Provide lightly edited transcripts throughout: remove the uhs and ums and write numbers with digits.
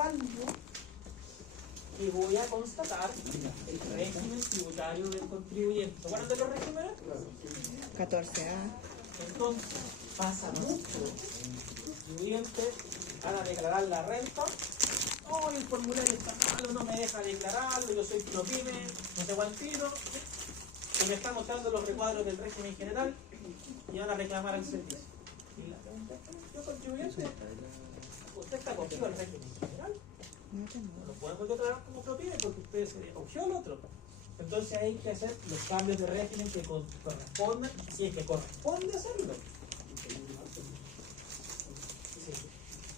salvo que voy a constatar el régimen tributario del contribuyente. ¿Se acuerdan de los regímenes? 14A. Entonces, pasa mucho. Los contribuyentes van a declarar la renta. Oh, el formulario está malo, no me deja declararlo, yo soy ProPyme, no sé cuál tiro. Y me están mostrando los recuadros del régimen general y van a reclamar el servicio. Y la pregunta es, yo contribuyente, usted está acogido al régimen general. No lo podemos declarar como ProPyme porque usted se acogió al otro. Entonces hay que hacer los cambios de régimen que correspondan, si es que corresponde hacerlo. Sí.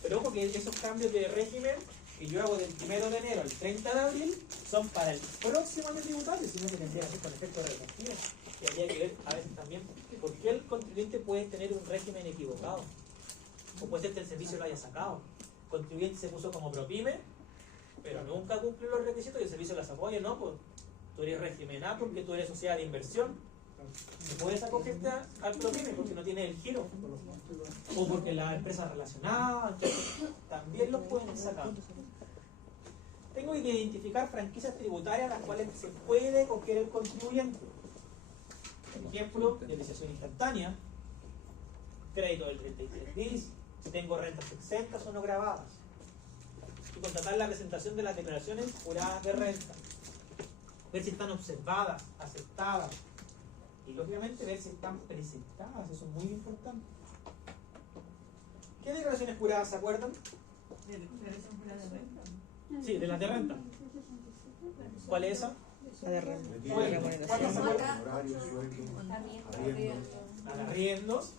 Pero ojo que esos cambios de régimen que yo hago del 1 de enero al 30 de abril son para el próximo año tributario, sino que tendría que ser con efecto retroactivo. Y habría que ver a veces también por qué el contribuyente puede tener un régimen equivocado. O puede ser que el servicio lo haya sacado. El contribuyente se puso como ProPyme, pero nunca cumplió los requisitos y el servicio la sacó. Oye, no, pues tú eres régimen A porque tú eres sociedad de inversión. No puedes acogerte al ProPyme porque no tienes el giro. O porque la empresa relacionada, entonces también los pueden sacar. Tengo que identificar franquicias tributarias a las cuales se puede coger el contribuyente. Por ejemplo, depreciación instantánea, crédito del 33 bis, si tengo rentas exentas o no grabadas. Y constatar la presentación de las declaraciones juradas de renta. Ver si están observadas, aceptadas. Y lógicamente ver si están presentadas, eso es muy importante. ¿Qué declaraciones juradas se acuerdan? ¿De declaración jurada de renta? Sí, de las de renta. ¿Cuál es esa? La de renta. Oye, La ¿cuál remuneración. se acuerdan? Horarios, sueldos, Las de arriendos,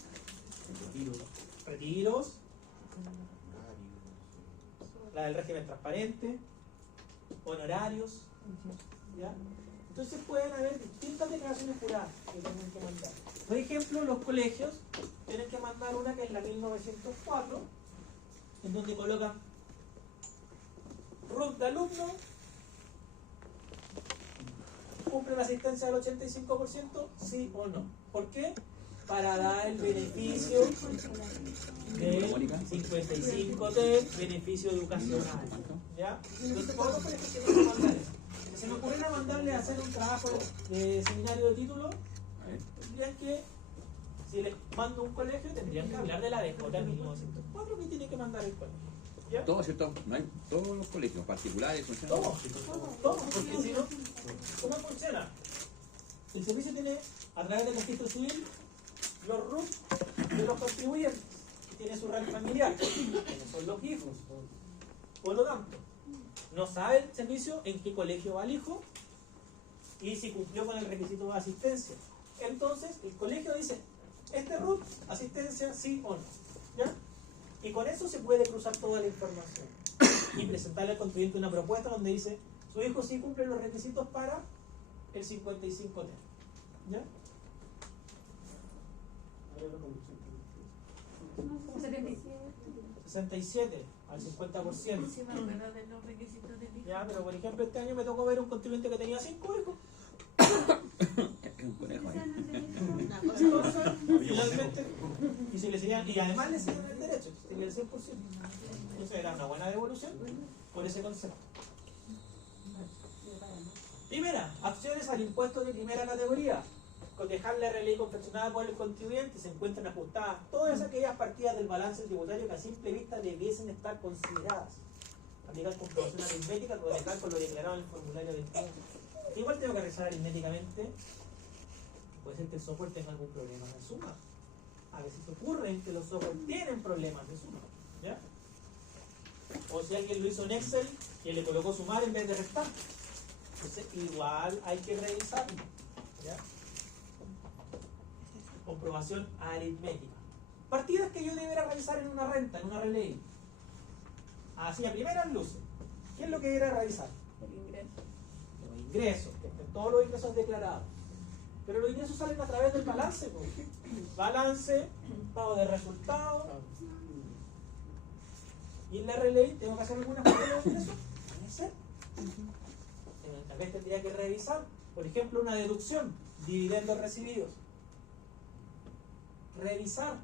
retiros, la del régimen transparente, honorarios, ¿ya? Entonces pueden haber distintas declaraciones juradas que tienen que mandar. Por ejemplo, los colegios tienen que mandar una que es la 1904, en donde colocan RUT de alumno, cumple la asistencia del 85%, sí o no. ¿Por qué? Para dar el beneficio del 55 del beneficio educacional. ¿Ya? Entonces, todos los colegios tienen que mandar eso. Si se me ocurriera mandarle a hacer un trabajo de seminario de título, tendrían que, si les mando un colegio, tendrían que hablar de la DJ 1904 que tiene que mandar el colegio. ¿Ya? Todo, ¿cierto? No hay, todos los colegios particulares funcionan. Todo, porque si no, ¿cómo funciona? El servicio tiene, a través del registro civil, los RUT de los contribuyentes, que tiene su red familiar, que son los hijos. Por lo tanto, no sabe el servicio en qué colegio va el hijo y si cumplió con el requisito de asistencia. Entonces, el colegio dice, este RUT, asistencia, sí o no. ¿Ya? Y con eso se puede cruzar toda la información y presentarle al contribuyente una propuesta donde dice, su hijo sí cumple los requisitos para el 55T. ¿Ya? 67 al 50%. Sí, me acuerdo de los requisitos del hijo. Ya, pero por ejemplo este año me tocó ver un contribuyente que tenía 5 hijos. Es un conejo ahí. Entonces, finalmente, y además le siguen el derecho, tenía el 100%. Entonces era una buena devolución por ese concepto. Primera, acciones al impuesto de primera categoría. Cotejar la RLI confeccionada por el contribuyente se encuentran ajustadas todas aquellas partidas del balance tributario que a simple vista debiesen estar consideradas. Aplicar comprobación aritmética, cotejar con lo declarado en el formulario de impuesto. Igual tengo que revisar aritméticamente. Puede ser que el software tenga algún problema de suma. A veces ocurre que los software tienen problemas de suma. ¿Ya? O si alguien lo hizo en Excel y le colocó sumar en vez de restar. Entonces igual hay que revisarlo. ¿Ya? Comprobación aritmética. Partidas que yo debiera revisar en una renta, en una RLI. Así a primeras luces. ¿Qué es lo que debiera revisar? El ingreso. Los ingresos, que estén todos los ingresos declarados. Pero los ingresos salen a través del balance. ¿No? Balance, pago de resultados. Y en la RLI tengo que hacer algunas cosas de los ingresos. Puede ser. Tal vez tendría que revisar, por ejemplo, una deducción, dividendos recibidos. Revisar.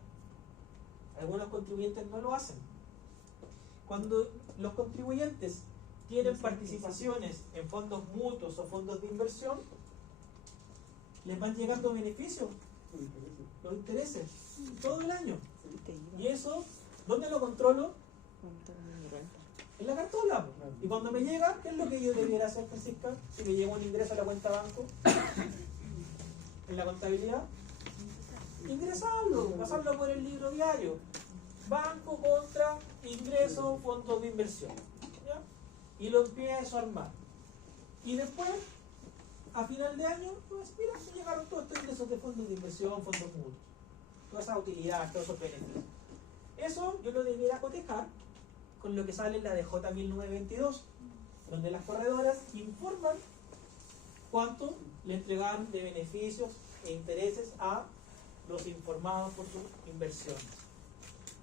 Algunos contribuyentes no lo hacen. Cuando los contribuyentes tienen participaciones en fondos mutuos o fondos de inversión, les van llegando beneficios, los intereses, todo el año. Y eso, ¿dónde lo controlo? En la cartola. Y cuando me llega, ¿qué es lo que yo debiera hacer, Francisca? Si me llega un ingreso a la cuenta banco, en la contabilidad, ingresarlo, pasarlo por el libro diario. Banco contra ingreso, fondos de inversión. ¿Ya? Y lo empiezo a armar. Y después, a final de año, pues mira, me llegaron todos estos ingresos de fondos de inversión, fondos mutuos. Toda esa utilidad, todos esos beneficios. Eso yo lo debiera cotejar con lo que sale en la DJ 1922, donde las corredoras informan cuánto le entregan de beneficios e intereses a los informados por sus inversiones.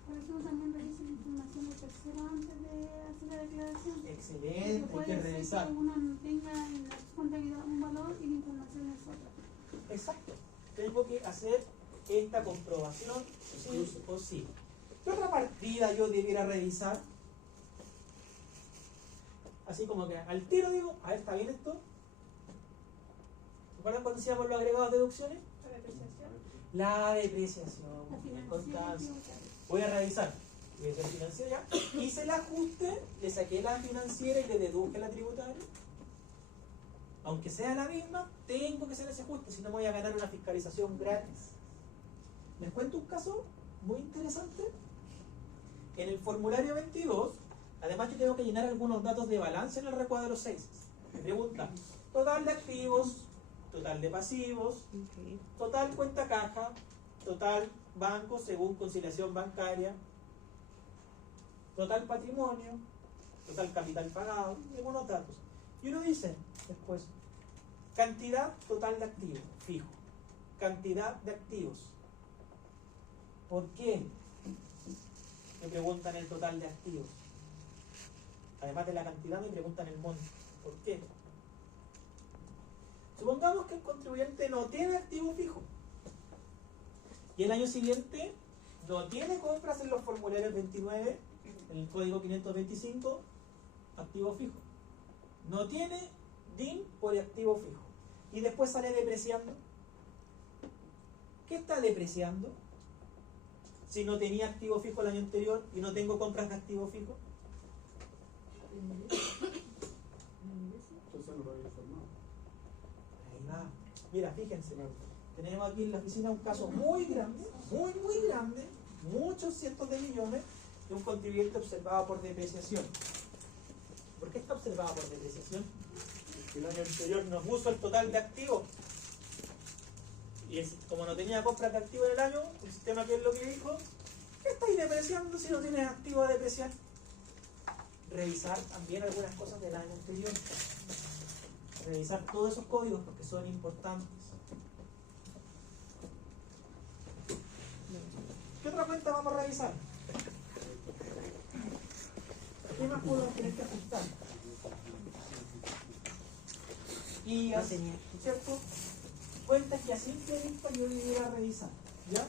Por eso también revisa la información de tercero antes de hacer la declaración. Excelente, hay que Puede ser revisar. que uno tenga en la contabilidad un valor y la información es otra. Exacto, tengo que hacer esta comprobación sí o sí. ¿Qué otra partida yo debiera revisar? Así como que al tiro digo, a ver, ¿está bien esto? ¿Se acuerdan cuando decíamos los agregados de deducciones? La depreciación. La depreciación, La en financiera constancia. tributaria. Voy a revisar. Voy a hacer financiera, hice el ajuste, le saqué la financiera y le deduje la tributaria. Aunque sea la misma, tengo que hacer ese ajuste, si no me voy a ganar una fiscalización gratis. Les cuento un caso muy interesante. En el formulario 22, además yo tengo que llenar algunos datos de balance en el recuadro 6. Me pregunta, total de activos, total de pasivos, total cuenta caja, total banco según conciliación bancaria, total patrimonio, total capital pagado, y algunos datos. Y uno dice después, cantidad total de activos, fijo, cantidad de activos. ¿Por qué? Me preguntan el total de activos. Además de la cantidad me preguntan el monto. ¿Por qué? Supongamos que el contribuyente no tiene activo fijo y el año siguiente no tiene compras en los formularios 29, en el código 525, activo fijo. No tiene DIN por activo fijo. Y después sale depreciando. ¿Qué está depreciando? Si no tenía activo fijo el año anterior y no tengo compras de activo fijo. Entonces no lo había informado. Ahí va. Mira, fíjense. Tenemos aquí en la oficina un caso muy grande, muy grande, muchos cientos de millones, de un contribuyente observado por depreciación. ¿Por qué está observado por depreciación? Porque el año anterior no puso el total de activos. Y como no tenía compras de activos en el año, el sistema, ¿qué es lo que dijo? ¿Qué estáis depreciando si no tienes activo a depreciar? Revisar también algunas cosas del año anterior. Revisar todos esos códigos porque son importantes. ¿Qué otra cuenta vamos a revisar? ¿Qué más puedo tener que ajustar? Y así, ¿cierto? Cuentas que a simple vista yo debiera revisar, ¿ya?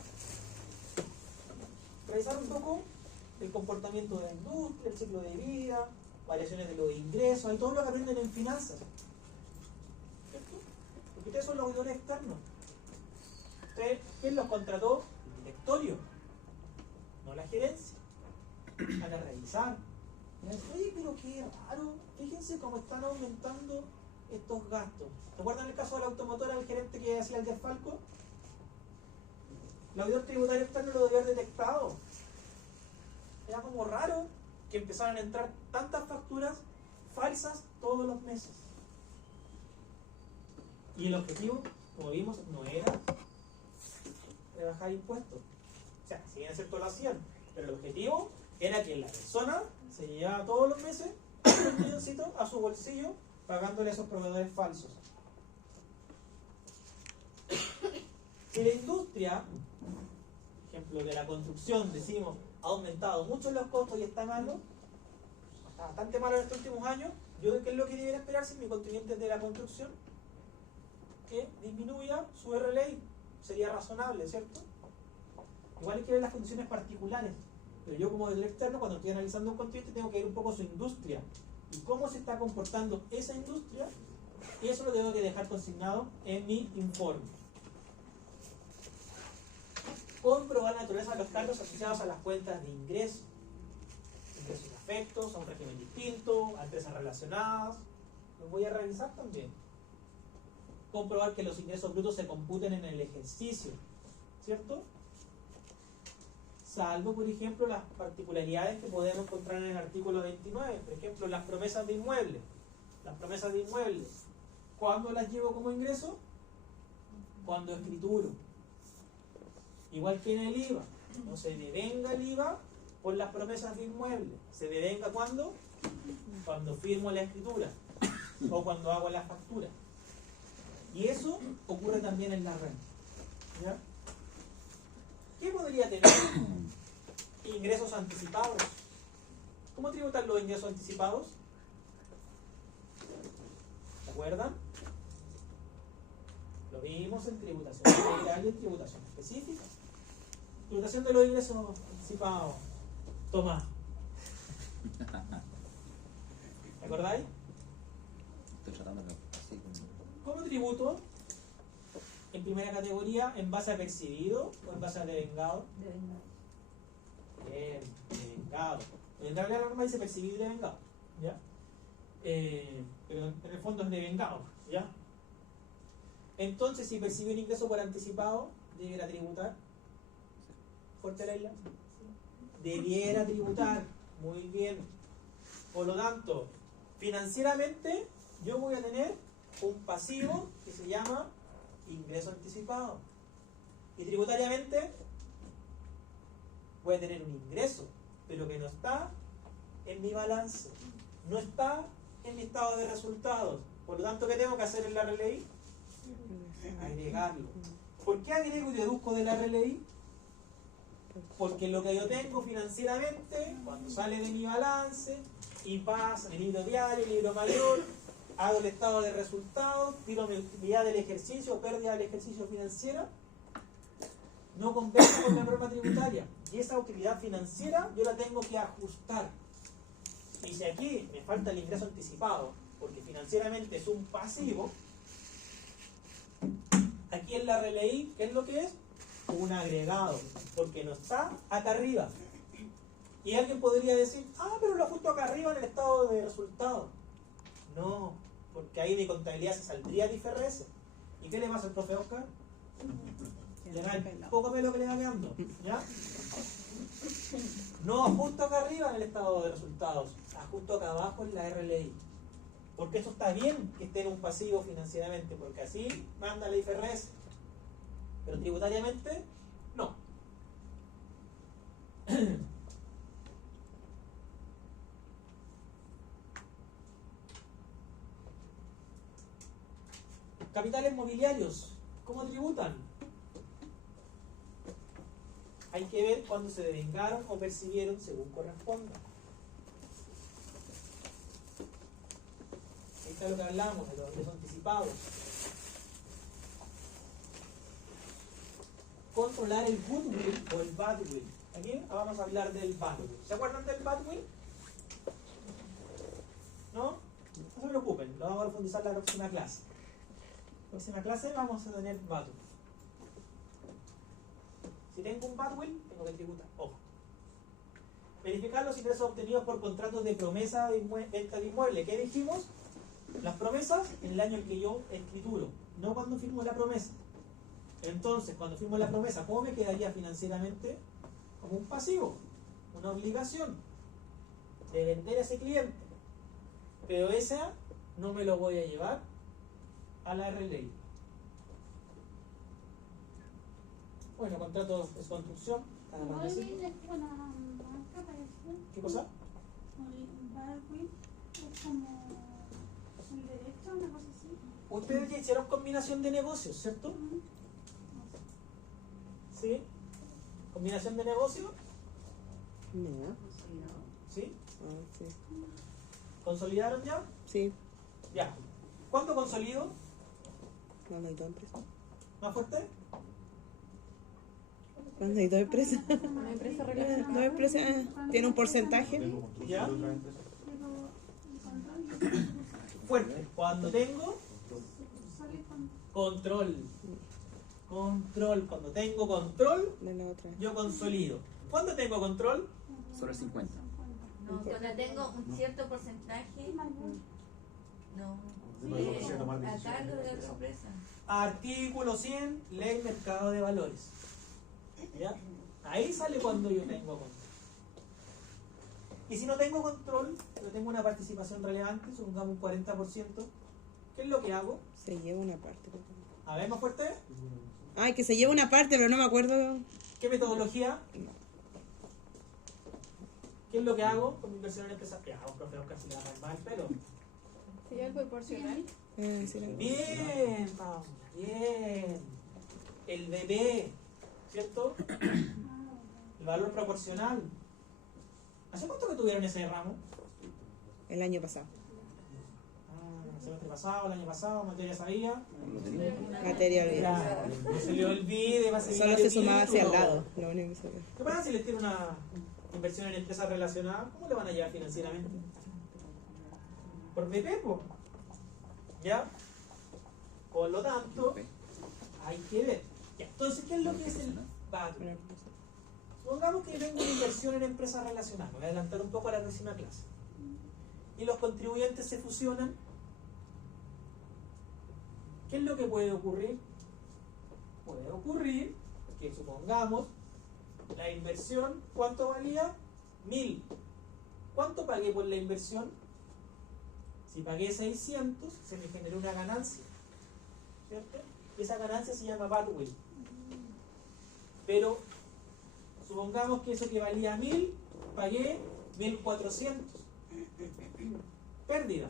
Revisar un poco el comportamiento de la industria, el ciclo de vida, variaciones de los ingresos, y todo lo que aprenden en finanzas, ¿cierto? Porque ustedes son los auditores externos. Ustedes, ¿quién los contrató? El directorio, no la gerencia. Van a revisar. Oye, pero qué raro, fíjense cómo están aumentando estos gastos. ¿Recuerdan el caso de la automotora del gerente que hacía el desfalco? El auditor tributario externo lo debió haber detectado. Era como raro que empezaran a entrar tantas facturas falsas todos los meses. Y el objetivo, como vimos, no era rebajar impuestos. O sea, si bien es cierto lo hacían, pero el objetivo era que la persona se llevaba todos los meses un milloncito a su bolsillo pagándole a esos proveedores falsos. Si la industria, por ejemplo, de la construcción, decimos, ha aumentado mucho los costos y está malo, está bastante malo en estos últimos años, yo ¿qué es lo que debería esperar si mi contribuyente es de la construcción? Que disminuya su RLI, sería razonable, ¿cierto? Igual hay que ver las condiciones particulares. Pero yo como del externo, cuando estoy analizando un contribuyente, tengo que ver un poco su industria y cómo se está comportando esa industria, y eso lo tengo que dejar consignado en mi informe. Comprobar la naturaleza de los cargos asociados a las cuentas de ingresos afectos, a un régimen distinto, a empresas relacionadas. Los voy a revisar también. Comprobar que los ingresos brutos se computen en el ejercicio, ¿cierto? Salvo, por ejemplo, las particularidades que podemos encontrar en el artículo 29, por ejemplo, las promesas de inmuebles. Las promesas de inmuebles, ¿cuándo las llevo como ingreso? Cuando escrituro. Igual que en el IVA, no se devenga el IVA por las promesas de inmuebles. ¿Se devenga cuándo? Cuando firmo la escritura o cuando hago la factura. Y eso ocurre también en la renta. ¿Ya? ¿Qué podría tener? Ingresos anticipados. ¿Cómo tributan los ingresos anticipados? ¿Se acuerdan? Lo vimos en tributación general y en tributación específica. Tributación de los ingresos anticipados. Toma. ¿Te acordáis? Estoy tratándolo así como... ¿Cómo tributo? En primera categoría, ¿en base a percibido o en base a devengado? Bien, devengado. En realidad la norma dice percibido y devengado, ¿ya? Pero en el fondo es devengado, ¿ya? Entonces, si percibe un ingreso por anticipado, ¿debiera tributar? ¿Fuerte la isla? Debiera tributar, muy bien. Por lo tanto, financieramente, yo voy a tener un pasivo que se llama ingreso anticipado. Y tributariamente voy a tener un ingreso, pero que no está en mi balance, no está en mi estado de resultados. Por lo tanto, ¿qué tengo que hacer en la RLI? Agregarlo. ¿Por qué agrego y deduzco de la RLI? Porque lo que yo tengo financieramente, cuando sale de mi balance y pasa en el libro diario, el libro mayor, hago el estado de resultados, tiro mi utilidad del ejercicio o pérdida del ejercicio financiera, no converso con la norma tributaria. Y esa utilidad financiera yo la tengo que ajustar. Y si aquí me falta el ingreso anticipado, porque financieramente es un pasivo, aquí en la RLI, ¿qué es lo que es? Un agregado, porque no está acá arriba. Y alguien podría decir, pero lo ajusto acá arriba en el estado de resultados. No, porque ahí mi contabilidad se saldría de IFRS. ¿Y qué le pasa al profe Oscar? Le da el poco pelo que le va quedando, ¿ya? No ajusto acá arriba en el estado de resultados, ajusto acá abajo en la RLI. Porque eso está bien que esté en un pasivo financieramente, porque así manda la IFRS. Pero tributariamente, no. Capitales mobiliarios, ¿cómo tributan? Hay que ver cuándo se devengaron o percibieron según corresponda. Ahí está lo que hablamos de los ingresos anticipados. Controlar el goodwill o el badwill. Aquí vamos a hablar del badwill. ¿Se acuerdan del badwill? ¿No? No se preocupen, lo vamos a profundizar en la próxima clase. Próxima clase vamos a tener badwill. Si tengo un badwill, tengo que tributar. Ojo. Verificar los ingresos obtenidos por contratos de promesa de venta de inmueble. ¿Qué dijimos? Las promesas en el año en que yo escrituro, no cuando firmo la promesa. Entonces, cuando firmo la promesa, ¿cómo me quedaría financieramente? Como un pasivo, una obligación de vender a ese cliente. Pero esa no me lo voy a llevar a la RLI. Bueno, contratos de construcción. Nada más decir. ¿Qué cosa? Es como el derecho, una cosa así. Ustedes ya hicieron combinación de negocios, ¿cierto? ¿Sí? ¿Combinación de negocios? No. ¿Sí? Sí. ¿Consolidaron ya? Sí. Ya. ¿Cuánto consolido? No, no hay dos empresas. ¿Más fuerte? Cuando hay dos empresas, Una empresa relacionada. dos empresas, tiene un porcentaje. ¿Ya? Pero el control Fuerte. Cuando tengo sale con control. Control. Cuando tengo control, De la otra. yo consolido. ¿Cuándo tengo control? Sobre el 50. No, cuando tengo un cierto porcentaje, no, a cargo de la otra empresa. Artículo 100, ley mercado de valores. ¿Ya? Ahí sale cuando yo tengo control. Y si no tengo control, yo tengo una participación relevante, supongamos un 40%, ¿qué es lo que hago? Se lleva una parte. A ver, más fuerte. Ay, que se lleva una parte, pero no me acuerdo. ¿Qué metodología? No. ¿Qué es lo que hago con mi inversión en empresas? ¿Qué hago, profe? Casi le da mal el pelo. ¿Sería el proporcional? Sí, la- Bien, Paula, bien. El bebé, ¿cierto? El valor proporcional. ¿Hace cuánto que tuvieron ese ramo? El año pasado. El semestre pasado, el año pasado, materia sabía. Lo tenía. Materia olvidada. Ya, no se le olvide, va a seguir. Solo se sumaba hacia el lado. Lo único que se ve. ¿Qué pasa si les tiene una inversión en empresas relacionadas? ¿Cómo le van a llevar financieramente? Por BP, po. ¿Ya? Por lo tanto, hay que ver. Ya, entonces, ¿qué es lo que es el BAT? Supongamos que tengo una inversión en empresas relacionadas. Me voy a adelantar un poco a la próxima clase. Y los contribuyentes se fusionan. ¿Qué es lo que puede ocurrir? Puede ocurrir que supongamos la inversión, ¿cuánto valía? 1000. ¿Cuánto pagué por la inversión? Si pagué 600, se me generó una ganancia, ¿cierto? Y esa ganancia se llama badwill. Pero supongamos que eso que valía 1000, pagué 1400. Pérdida.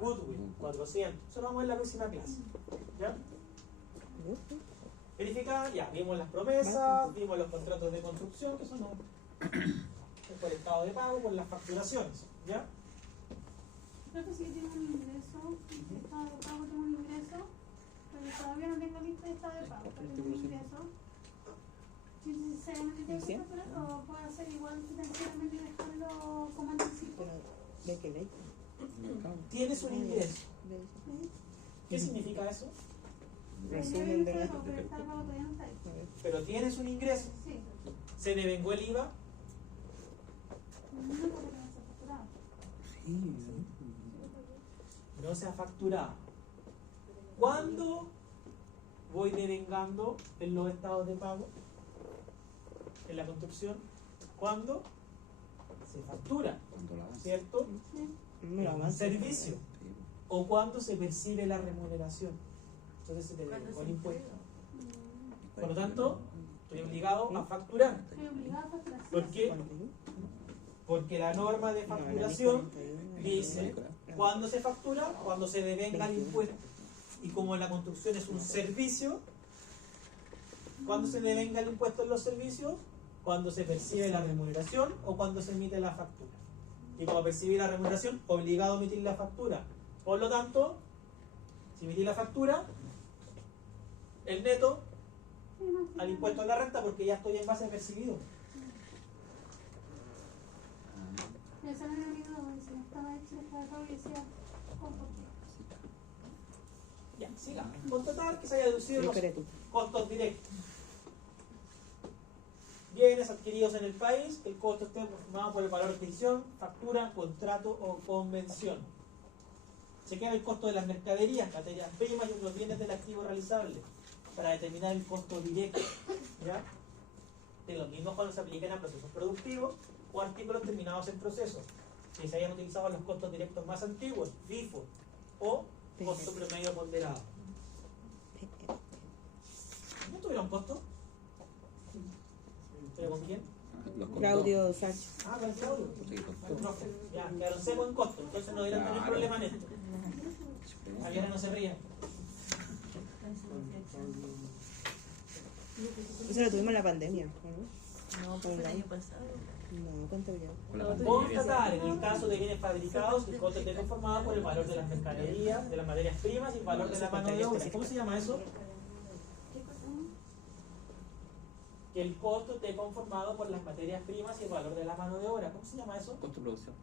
Goodwill, 400. Eso lo vamos a ver en la próxima clase. ¿Ya? Verificada, ya, vimos las promesas, vimos los contratos de construcción, que son por estado de pago, por las facturaciones. ¿Ya? creo que sí que tiene un ingreso, estado de pago tiene un ingreso, pero todavía no tengo lista de estado de pago, pero tengo un ingreso. Si necesariamente tiene que facturar, o puedo hacer igual financieramente y dejarlo como anticipo. Pero, ¿de qué ley? Tienes un ingreso. ¿Sí? ¿Qué significa eso? Resumen de la... Pero el estado de pago todavía no está hecho. Pero tienes un ingreso. Sí, ¿Se devengó el IVA? no porque no se ha facturado. No se ha facturado. ¿Cuándo voy devengando en los estados de pago? En la construcción. ¿Cuándo? Se factura, Cuando la avanza. ¿cierto? No lo En un avanza. servicio. O cuando se percibe la remuneración. Entonces se te devengó el impuesto. Por lo tanto, estoy obligado a facturar. Estoy obligada a facturar. ¿Por qué? Porque la norma de facturación dice cuándo se factura, cuando se devenga el impuesto. Y como la construcción es un servicio, ¿cuándo se devenga el impuesto en los servicios? Cuando se percibe la remuneración o cuando se emite la factura. Y como percibí la remuneración, obligado a emitir la factura. Por lo tanto, si emití la factura, el neto al impuesto a la renta, porque ya estoy en base percibido. Ese era mi amigo, si no estaba hecho el estado de pago y decía, ¿cómo? Ya, sigamos. Constatar que se haya deducido los costos directos. Bienes adquiridos en el país, que el costo esté conformado por el valor de adquisición, factura, contrato o convención. Se queda el costo de las mercaderías, materias primas y otros bienes del activo realizable para determinar el costo directo. ¿Ya? De los mismos cuando se apliquen a procesos productivos o artículos terminados en proceso. Que se hayan utilizado los costos directos más antiguos, FIFO o costo promedio ponderado. ¿No tuvieron costo? ¿Pero con quién? Los costos. Claudio Sánchez. Ah, con Claudio. Sí, El profe. Ya, quedaron secos en costo, entonces no debieron tener Claro. problema en esto. Javiera no se ría. Eso lo tuvimos en la pandemia, ¿no? No, fue el año pasado. No, ¿cuánto ya? Con la pandemia. Constatar en el caso de bienes fabricados que el costo esté conformado por el valor de las mercaderías, de las materias primas y el valor de la mano de obra. ¿Cómo se llama eso? que el costo esté conformado por las materias primas y el valor de la mano de obra. ¿Cómo se llama eso? Costo de producción.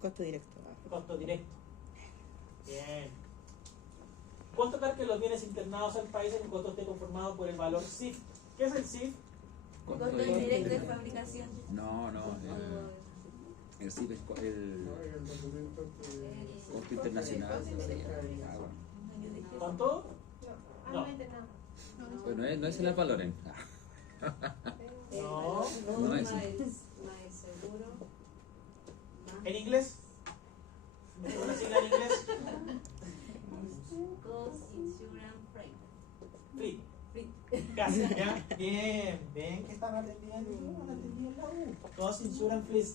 Costo directo. Costo directo. Bien. Constatar que los bienes internados al país el costo esté conformado por el valor CIF. ¿Qué es el CIF? Costo indirecto de fabricación. No, el CIF es el costo internacional. Sí, bueno. ¿Con todo? No. Pues no es el Valoren. No. No es. Más seguro. ¿En inglés? ¿Una sigla en inglés? Cost Insurance Freight. Free. Casi, ¿ya? Bien, ven que están atendiendo la U. Cost Insurance Fleet,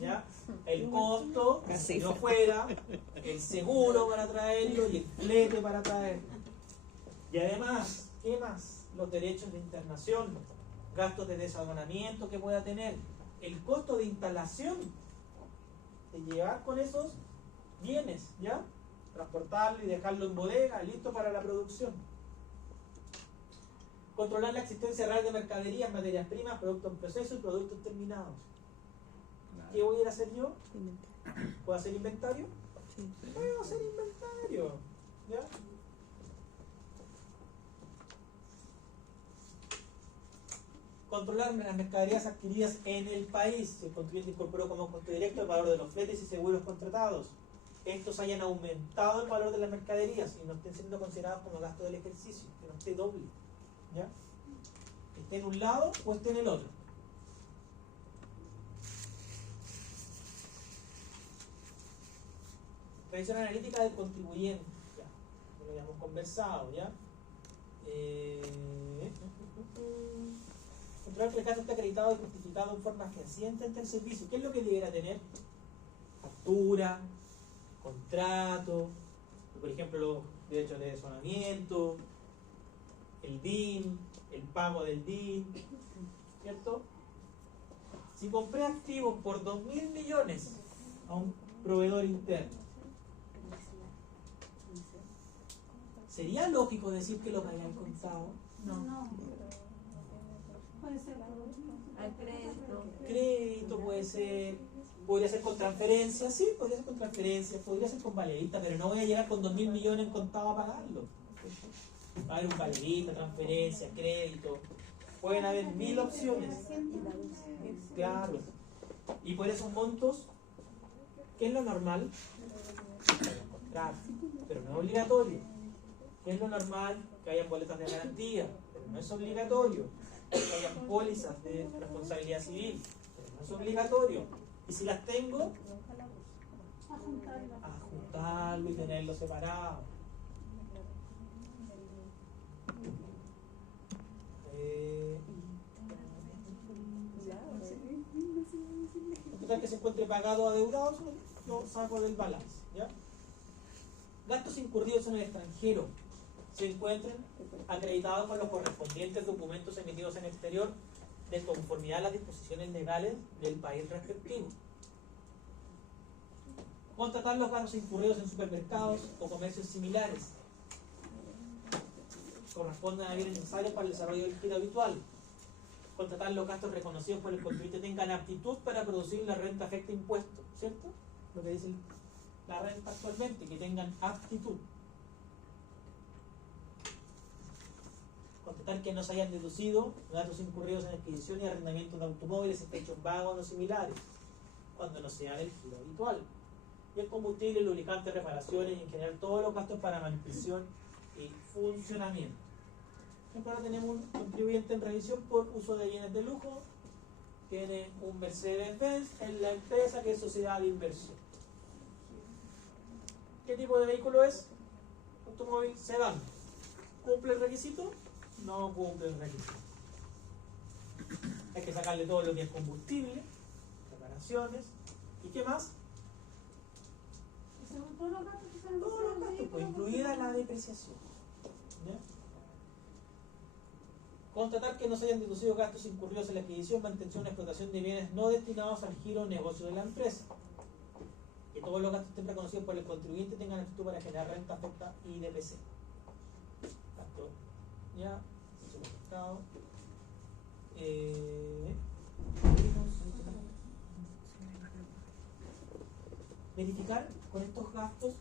¿ya? El costo Casi. de fuera, el seguro para traerlo y el flete para traerlo. Y además, ¿qué más? Los derechos de internación, gastos de desaduanamiento que pueda tener, el costo de instalación, de llevar con esos bienes, ¿ya? Transportarlo y dejarlo en bodega, listo para la producción. Controlar la existencia real de mercaderías, materias primas, productos en proceso y productos terminados. ¿Qué voy a ir a hacer yo? ¿Puedo hacer inventario? Sí. Puedo hacer inventario. ¿Ya? Controlar las mercaderías adquiridas en el país. Si el contribuyente incorporó como costo directo el valor de los fletes y seguros contratados. Estos hayan aumentado el valor de las mercaderías y no estén siendo considerados como gasto del ejercicio, que no esté doble. ¿Ya? Que esté en un lado o esté en el otro. Revisión analítica del contribuyente. Ya, lo habíamos conversado, ¿ya? Controlar que el caso esté acreditado y justificado en forma fehaciente ante el servicio. ¿Qué es lo que deberá tener? Factura, contrato, por ejemplo, los derechos de desonamiento, el DIN, el pago del DIN, ¿cierto? Si compré activos por 2.000 millones a un proveedor interno, ¿sería lógico decir que lo pagué al contado? No. Puede ser. Al crédito. Crédito puede ser, podría ser con transferencia, sí, podría ser con transferencia, podría ser con valedita, pero no voy a llegar con 2.000 millones en contado a pagarlo. Va a haber un valedita, transferencia, crédito, pueden haber 1000 opciones. Claro. Y por esos montos, ¿qué es lo normal? Contrato, pero no es obligatorio. ¿Qué es lo normal? Que hayan boletas de garantía, pero no es obligatorio. Que hayan pólizas de responsabilidad civil, pero no es obligatorio. Y si las tengo, juntarlo y tenerlo separado. Total que se encuentre pagado o adeudado, yo saco del balance, ¿ya? Gastos incurridos en el extranjero se encuentren acreditados con los correspondientes documentos emitidos en el exterior de conformidad a las disposiciones legales del país respectivo. Contratar los gastos incurridos en supermercados o comercios similares. Corresponden a bienes necesarios para el desarrollo del giro habitual. Contratar los gastos reconocidos por el contribuyente tengan aptitud para producir la renta afecta impuesto, ¿cierto? Lo que dice la renta actualmente, que tengan aptitud. Contratar que no se hayan deducido gastos incurridos en adquisición y arrendamiento de automóviles, hechos vagos o similares, cuando no sea del giro habitual. Y el combustible, lubricantes, reparaciones y en general todos los gastos para manutención y funcionamiento. Por ejemplo, ahora tenemos un contribuyente en revisión por uso de bienes de lujo, tiene un Mercedes-Benz en la empresa que es sociedad de inversión. ¿Qué tipo de vehículo es? Automóvil sedán. ¿Cumple el requisito? No cumple el requisito. Hay que sacarle todo lo que es combustible, reparaciones, ¿y qué más? Todos los gastos que se Todos los gastos, pues, incluida la depreciación. ¿Ya? Constatar que no se hayan deducido gastos incurridos en la adquisición, mantención o explotación de bienes no destinados al giro o negocio de la empresa. Que todos los gastos estén reconocidos por el contribuyente tengan aptitud para generar renta, afecta y DPC. Gasto, ya, supermercado. verificar con estos gastos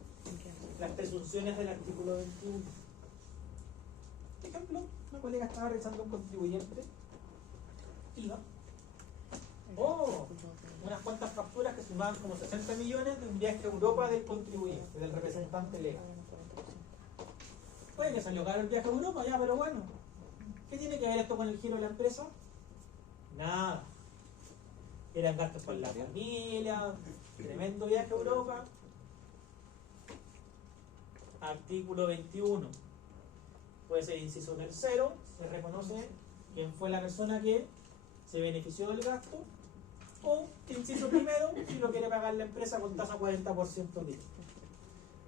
las presunciones del artículo 21. Por ejemplo, una colega estaba realizando un contribuyente IVA o unas cuantas facturas que sumaban como 60 millones de un viaje a Europa del contribuyente, del representante legal. Puede que salió caro el viaje a Europa, ya, pero bueno, ¿qué tiene que ver esto con el giro de la empresa? Nada. Eran gastos con la familia, tremendo viaje a Europa. Artículo 21. Puede ser inciso tercero, se reconoce quién fue la persona que se benefició del gasto, o inciso primero, si lo quiere pagar la empresa con tasa 40% libre.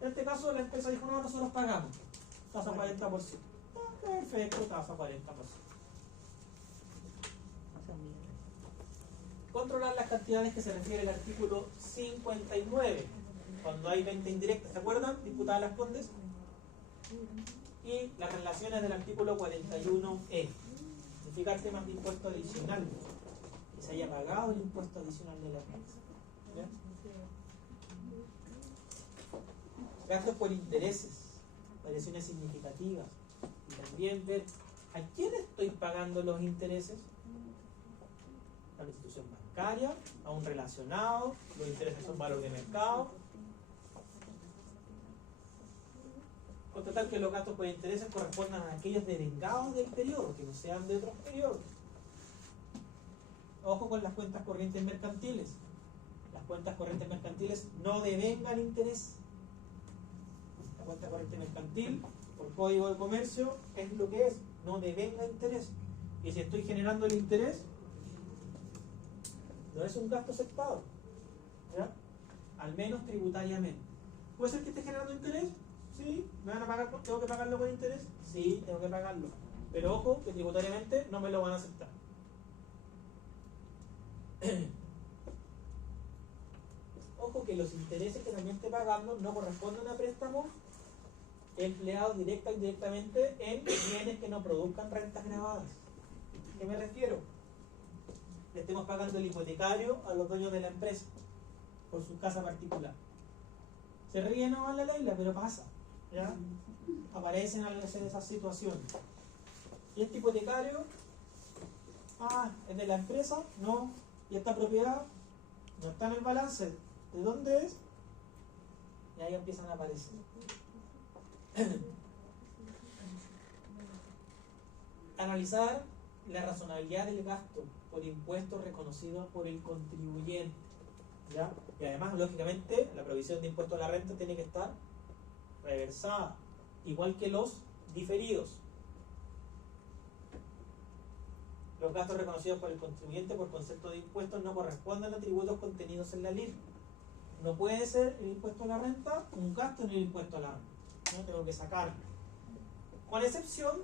En este caso la empresa dijo, no, nosotros pagamos tasa 40%. Perfecto, tasa 40%. Controlar las cantidades que se refiere el artículo 59, cuando hay venta indirecta, ¿se acuerdan? Diputada Las Condes. Y las relaciones del artículo 41E, verificar temas de impuesto adicional, que se haya pagado el impuesto adicional de la empresa. Gastos por intereses, variaciones significativas, y también ver a quién estoy pagando los intereses. A la institución bancaria, a un relacionado, los intereses son valor de mercado. Constatar que los gastos por intereses correspondan a aquellos devengados del periodo, que no sean de otros periodos. Ojo con las cuentas corrientes mercantiles. Las cuentas corrientes mercantiles no devengan interés. La cuenta corriente mercantil, por código de comercio, es lo que es, no devenga interés. Y si estoy generando el interés, no es un gasto aceptado, ¿ya? Al menos tributariamente. ¿Puede ser que esté generando interés? Sí. ¿Me van a pagar? ¿Tengo que pagarlo con interés? Sí, tengo que pagarlo. Pero ojo, que tributariamente no me lo van a aceptar. Ojo que los intereses que también esté pagando no corresponden a préstamos empleados directa o indirectamente en bienes que no produzcan rentas grabadas. ¿A qué me refiero? Le estemos pagando el hipotecario a los dueños de la empresa por su casa particular. Se ríe no a la Leila, pero pasa, ¿ya? Aparecen a veces en esas situaciones. Y este hipotecario, es de la empresa, no, y esta propiedad no está en el balance. ¿De dónde es? Y ahí empiezan a aparecer. Analizar la razonabilidad del gasto por impuestos reconocidos por el contribuyente, ¿ya? Y además, lógicamente, la provisión de impuesto a la renta tiene que estar reversada, igual que los diferidos. Los gastos reconocidos por el contribuyente por concepto de impuestos no corresponden a tributos contenidos en la LIR. No puede ser el impuesto a la renta un gasto en el impuesto a la renta. No tengo que sacarlo. Con excepción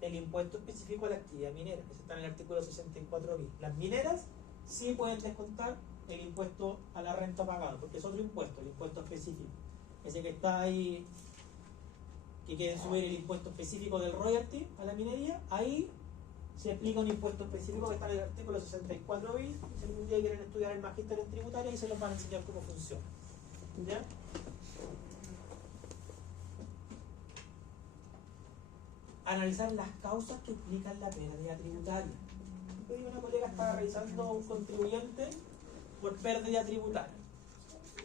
del impuesto específico a la actividad minera, que está en el artículo 64 bis. Las mineras sí pueden descontar el impuesto a la renta pagado, porque es otro impuesto, el impuesto específico. Ese que está ahí, que quieren subir el impuesto específico del royalty a la minería, ahí se aplica un impuesto específico que está en el artículo 64 bis. Si algún día quieren estudiar el magíster en tributaria, y se los van a enseñar cómo funciona. ¿Ya? Analizar las causas que explican la pérdida tributaria. Hoy una colega estaba revisando un contribuyente por pérdida tributaria.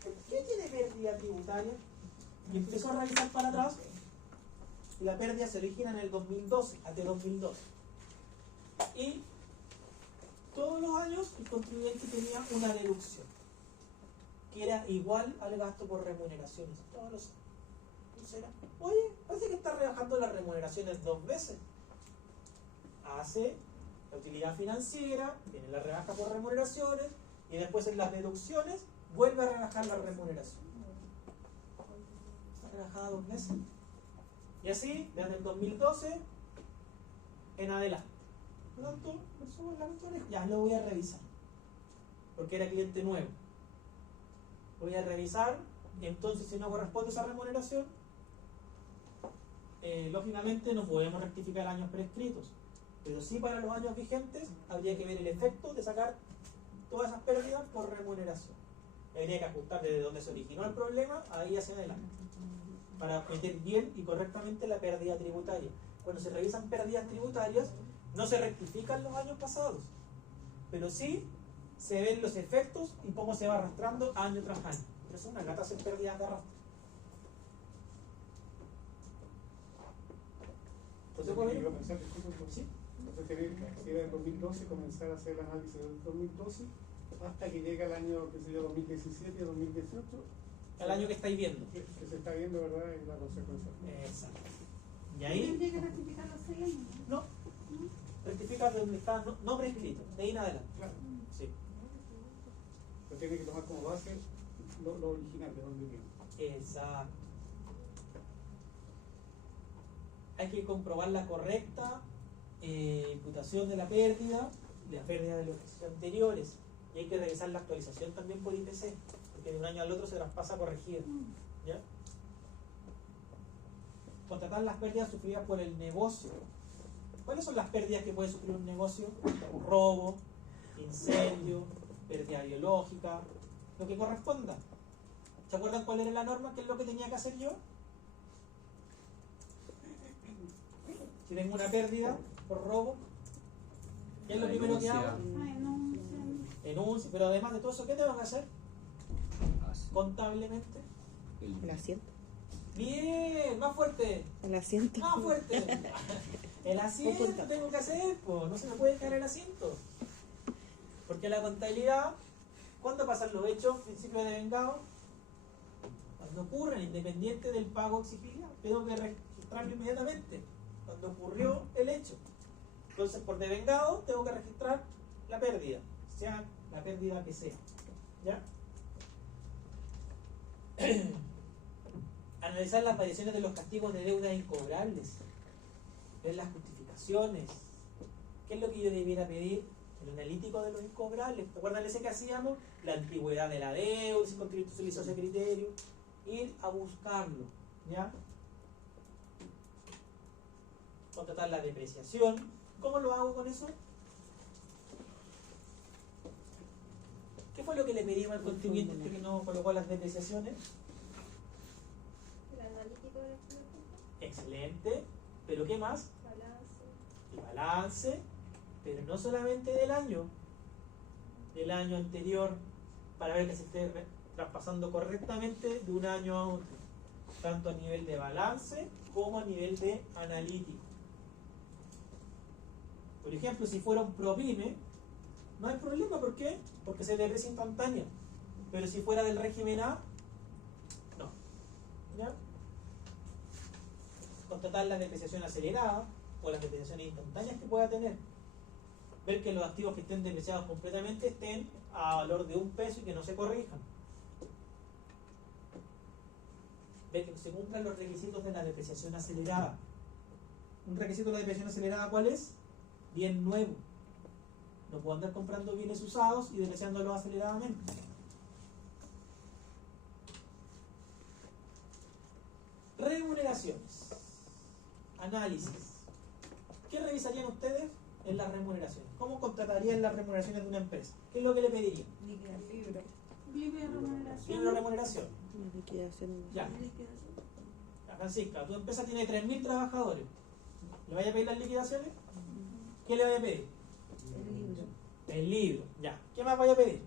¿Por qué tiene pérdida tributaria? Y empezó a revisar para atrás, y la pérdida se origina en el 2012, hasta 2012. Y todos los años el contribuyente tenía una deducción que era igual al gasto por remuneraciones, todos los años. Entonces era, oye, parece que está rebajando las remuneraciones 2 veces. Hace la utilidad financiera, tiene la rebaja por remuneraciones, y después en las deducciones vuelve a rebajar la remuneración. Está rebajada 2 veces. Y así, desde el 2012 en adelante. Por lo tanto, ya lo voy a revisar, porque era cliente nuevo. Voy a revisar, y entonces si no corresponde esa remuneración, lógicamente no podemos rectificar años prescritos. Pero sí para los años vigentes habría que ver el efecto de sacar todas esas pérdidas por remuneración. Habría que ajustar desde donde se originó el problema ahí hacia adelante para meter bien y correctamente la pérdida tributaria. Cuando se revisan pérdidas tributarias no se rectifican los años pasados, pero sí se ven los efectos y cómo se va arrastrando año tras año. Pero es una lata hacer pérdidas de arrastre. Entonces, ¿Puedo tiene que ver? comenzar, disculpe, ¿Sí? entonces tiene que, si era en 2012, comenzar a hacer el análisis del 2012 hasta que llega el año, qué sé yo, 2017 o 2018, El año que estáis viendo. que se está viendo, ¿verdad?, en la consecuencia. Exacto. Y Y ahí tendría que rectificar los 6 años, ¿no? no, rectificar donde está no prescrito, de ahí en adelante. Claro, Sí. pero tiene que tomar como base lo original de donde viene. Exacto. Hay que comprobar la correcta imputación de la pérdida de los ejercicios anteriores. Y hay que revisar la actualización también por IPC, porque de un año al otro se traspasa corregida. ¿Ya? Contratar las pérdidas sufridas por el negocio. ¿Cuáles son las pérdidas que puede sufrir un negocio? Robo, incendio, pérdida biológica, lo que corresponda. ¿Se acuerdan cuál era la norma? ¿Qué es lo que tenía que hacer yo? Si tengo una pérdida por robo, ¿qué es lo primero que hago? Ay, no sé. Enuncio, pero además de todo eso, ¿qué tengo que hacer? Así. Contablemente. El asiento. Bien, más fuerte, El asiento. más fuerte. El asiento tengo que hacer, pues, no se me puede caer el asiento. Porque la contabilidad, ¿cuándo pasan los hechos? Principio de devengado. Cuando ocurren, independiente del pago exigido, tengo que registrarlo inmediatamente. Cuando ocurrió el hecho. Entonces, por devengado, tengo que registrar la pérdida, sea la pérdida que sea. ¿Ya? Analizar las variaciones de los castigos de deudas incobrables. Ver las justificaciones. ¿Qué es lo que yo debiera pedir? El analítico de los incobrables. ¿Recuerdan ese que hacíamos? La antigüedad de la deuda, si se utilizó ese criterio. Ir a buscarlo. ¿Ya? Contratar la depreciación. ¿Cómo lo hago con eso? ¿Qué fue lo que le pedimos al contribuyente que no colocó las depreciaciones? El analítico de la Excelente. ¿Pero qué más? balance. El balance, pero no solamente del año anterior, para ver que se esté traspasando correctamente de un año a otro, tanto a nivel de balance como a nivel de analítico. Por ejemplo, si fuera un ProPyme, no hay problema, ¿por qué? Porque se deprecia instantánea. Pero si fuera del régimen A, no. ¿Ya? Constatar la depreciación acelerada o las depreciaciones instantáneas que pueda tener. Ver que los activos que estén depreciados completamente estén a valor de $1 y que no se corrijan. Ver que se cumplan los requisitos de la depreciación acelerada. Un requisito de la depreciación acelerada, ¿cuál es? Bien nuevo. No puedo andar comprando bienes usados y depreciándolos aceleradamente. Remuneraciones. Análisis. ¿Qué revisarían ustedes en las remuneraciones? ¿Cómo contratarían las remuneraciones de una empresa? ¿Qué es lo que le pedirían? Liquidación. Libre de remuneración. Libro de remuneración. Una liquidación. Ya. Liquidación. La Francisca, tu empresa tiene 3.000 trabajadores. ¿Le vaya a pedir las liquidaciones? ¿Qué le vaya a pedir? El libro. El libro. Ya. ¿Qué más vaya a pedir?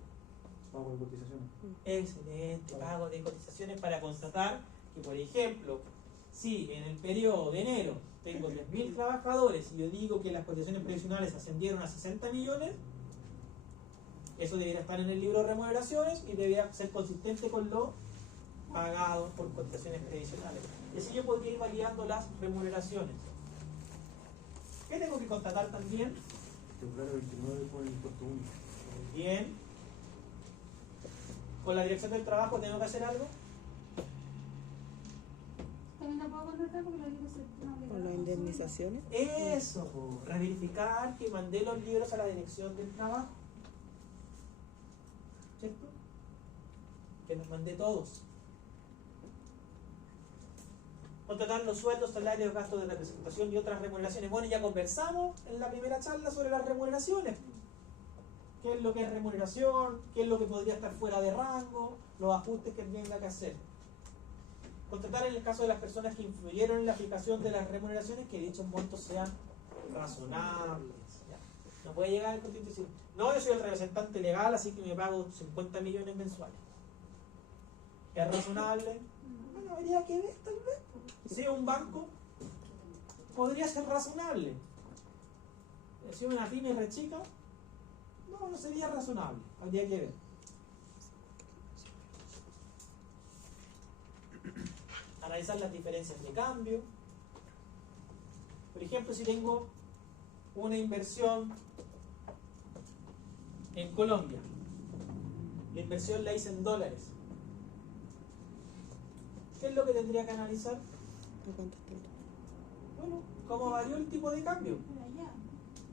Pago de cotizaciones. Excelente, pago de cotizaciones para constatar que, por ejemplo, si en el periodo de enero tengo 3.000 trabajadores y yo digo que las cotizaciones previsionales ascendieron a 60 millones, eso debería estar en el libro de remuneraciones y debería ser consistente con lo pagado por cotizaciones previsionales. Y así yo podría ir validando las remuneraciones. ¿Qué tengo que constatar también? Temporal 29 por el impuesto único. Muy bien. ¿Con la dirección del trabajo tengo que hacer algo? También la puedo contratar porque la libre se Con las indemnizaciones. Eso, po, reverificar que mandé los libros a la dirección del trabajo. ¿Cierto? Que los mandé todos. Contratar los sueldos, salarios, gastos de representación y otras remuneraciones. Bueno, ya conversamos en la primera charla sobre las remuneraciones. ¿Qué es lo que es remuneración? ¿Qué es lo que podría estar fuera de rango? Los ajustes que tenga que hacer. Contratar en el caso de las personas que influyeron en la aplicación de las remuneraciones, que dichos montos sean razonables. ¿Ya? No puede llegar el constitucional y decir, no, yo soy el representante legal, así que me pago 50 millones mensuales. ¿Es razonable? Bueno, habría que ver tal vez. Si es un banco, podría ser razonable. Si es una pyme re chica, no sería razonable. Habría que ver. Analizar las diferencias de cambio. Por ejemplo, si tengo una inversión en Colombia, la inversión la hice en dólares. ¿Qué es lo que tendría que analizar? ¿De cuánto está el dólar? Bueno, ¿cómo varió el tipo de cambio? Pero allá.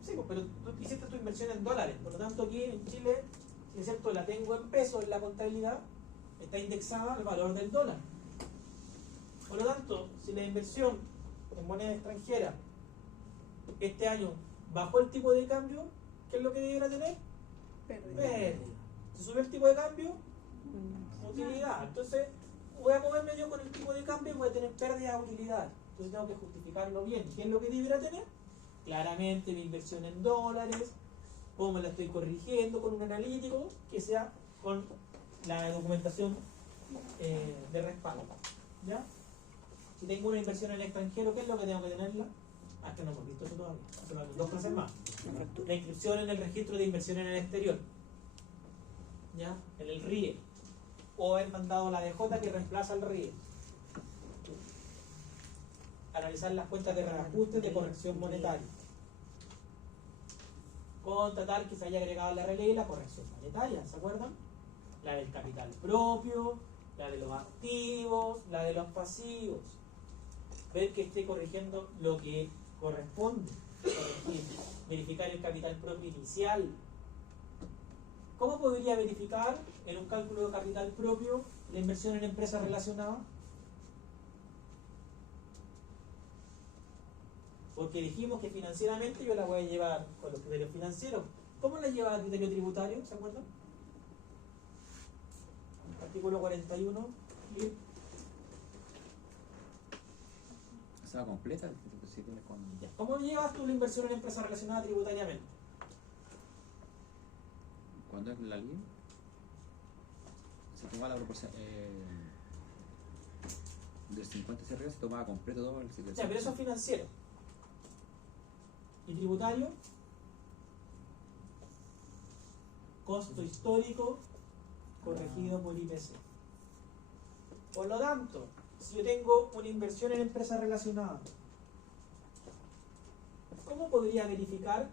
Sí, pues, pero tú hiciste tu inversión en dólares. Por lo tanto, aquí en Chile, si es cierto, la tengo en pesos en la contabilidad, está indexada al valor del dólar. Por lo tanto, si la inversión en moneda extranjera este año bajó el tipo de cambio, ¿qué es lo que debiera tener? Pérdida. Si subió el tipo de cambio, utilidad. Entonces, voy a moverme yo con el tipo de cambio y voy a tener pérdida de utilidad. Entonces tengo que justificarlo bien. ¿Qué es lo que debiera tener? Claramente mi inversión en dólares, cómo la estoy corrigiendo con un analítico que sea con la documentación de respaldo. ¿Ya? Si tengo una inversión en el extranjero, ¿qué es lo que tengo que tenerla? Que no hemos visto eso todavía. Hace 2 clases más. La inscripción en el registro de inversión en el exterior. ¿Ya? En el RIE. O haber mandado la DJ que reemplaza al RIE. Analizar las cuentas de reajuste de corrección monetaria. Constatar que se haya agregado a la RLE la corrección monetaria, ¿se acuerdan? La del capital propio, la de los activos, la de los pasivos. Ver que esté corrigiendo lo que corresponde corregir. Verificar el capital propio inicial. ¿Cómo podría verificar en un cálculo de capital propio la inversión en empresas relacionadas? Porque dijimos que financieramente yo la voy a llevar con los criterios financieros. ¿Cómo la lleva a criterio tributario? ¿Se acuerdan? Artículo 41. ¿Estaba completa? ¿Cómo llevas tú la inversión en empresas relacionadas tributariamente? ¿Cuándo es la ley? Se tomaba la proporción del 50 hacia arriba, se tomaba completo todo el 50. Ya, pero eso es financiero. ¿Y tributario? Costo histórico corregido por IPC. Por lo tanto, si yo tengo una inversión en empresas relacionadas, ¿cómo podría verificar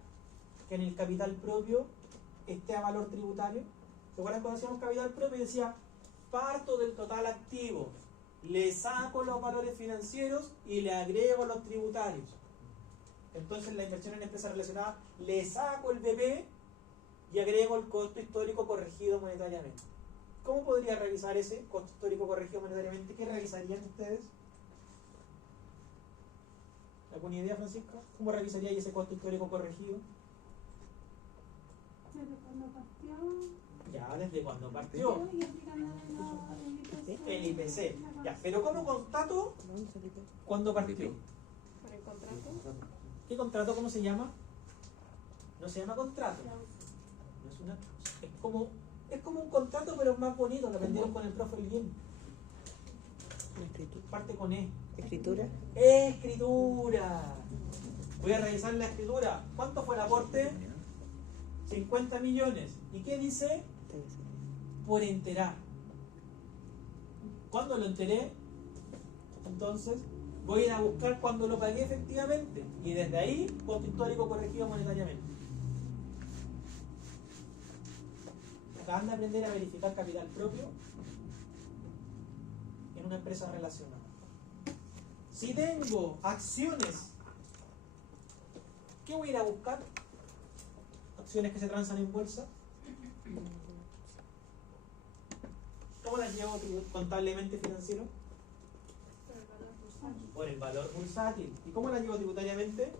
que en el capital propio esté a valor tributario? ¿Se acuerdan cuando hacíamos capital propio y decía, parto del total activo, le saco los valores financieros y le agrego los tributarios? Entonces la inversión en empresas relacionadas, le saco el BP y agrego el costo histórico corregido monetariamente. ¿Cómo podría revisar ese costo histórico corregido monetariamente? ¿Qué revisarían ustedes? ¿Alguna idea, Francisca? ¿Cómo revisaría ese costo histórico corregido? Desde cuando partió. Ya, desde cuando partió. Y aplicando El IPC. Ya, pero ¿cómo constato cuando partió? ¿Por el contrato? ¿Qué contrato? ¿Cómo se llama? No se llama contrato. No es una, es como un contrato, pero es más bonito. Lo aprendieron con el profe Elguín. Parte con E. ¿Escritura? Escritura. Voy a revisar la escritura. ¿Cuánto fue el aporte? 50 millones. ¿Y qué dice? Por enterar. ¿Cuándo lo enteré? Entonces, voy a ir a buscar cuando lo pagué efectivamente. Y desde ahí, costo histórico corregido monetariamente. Acaban de aprender a verificar capital propio en una empresa relacionada. Si tengo acciones, ¿qué voy a ir a buscar? Acciones que se transan en bolsa. ¿Cómo las llevo contablemente financiero? Por el valor bursátil. ¿Y cómo la llevo tributariamente?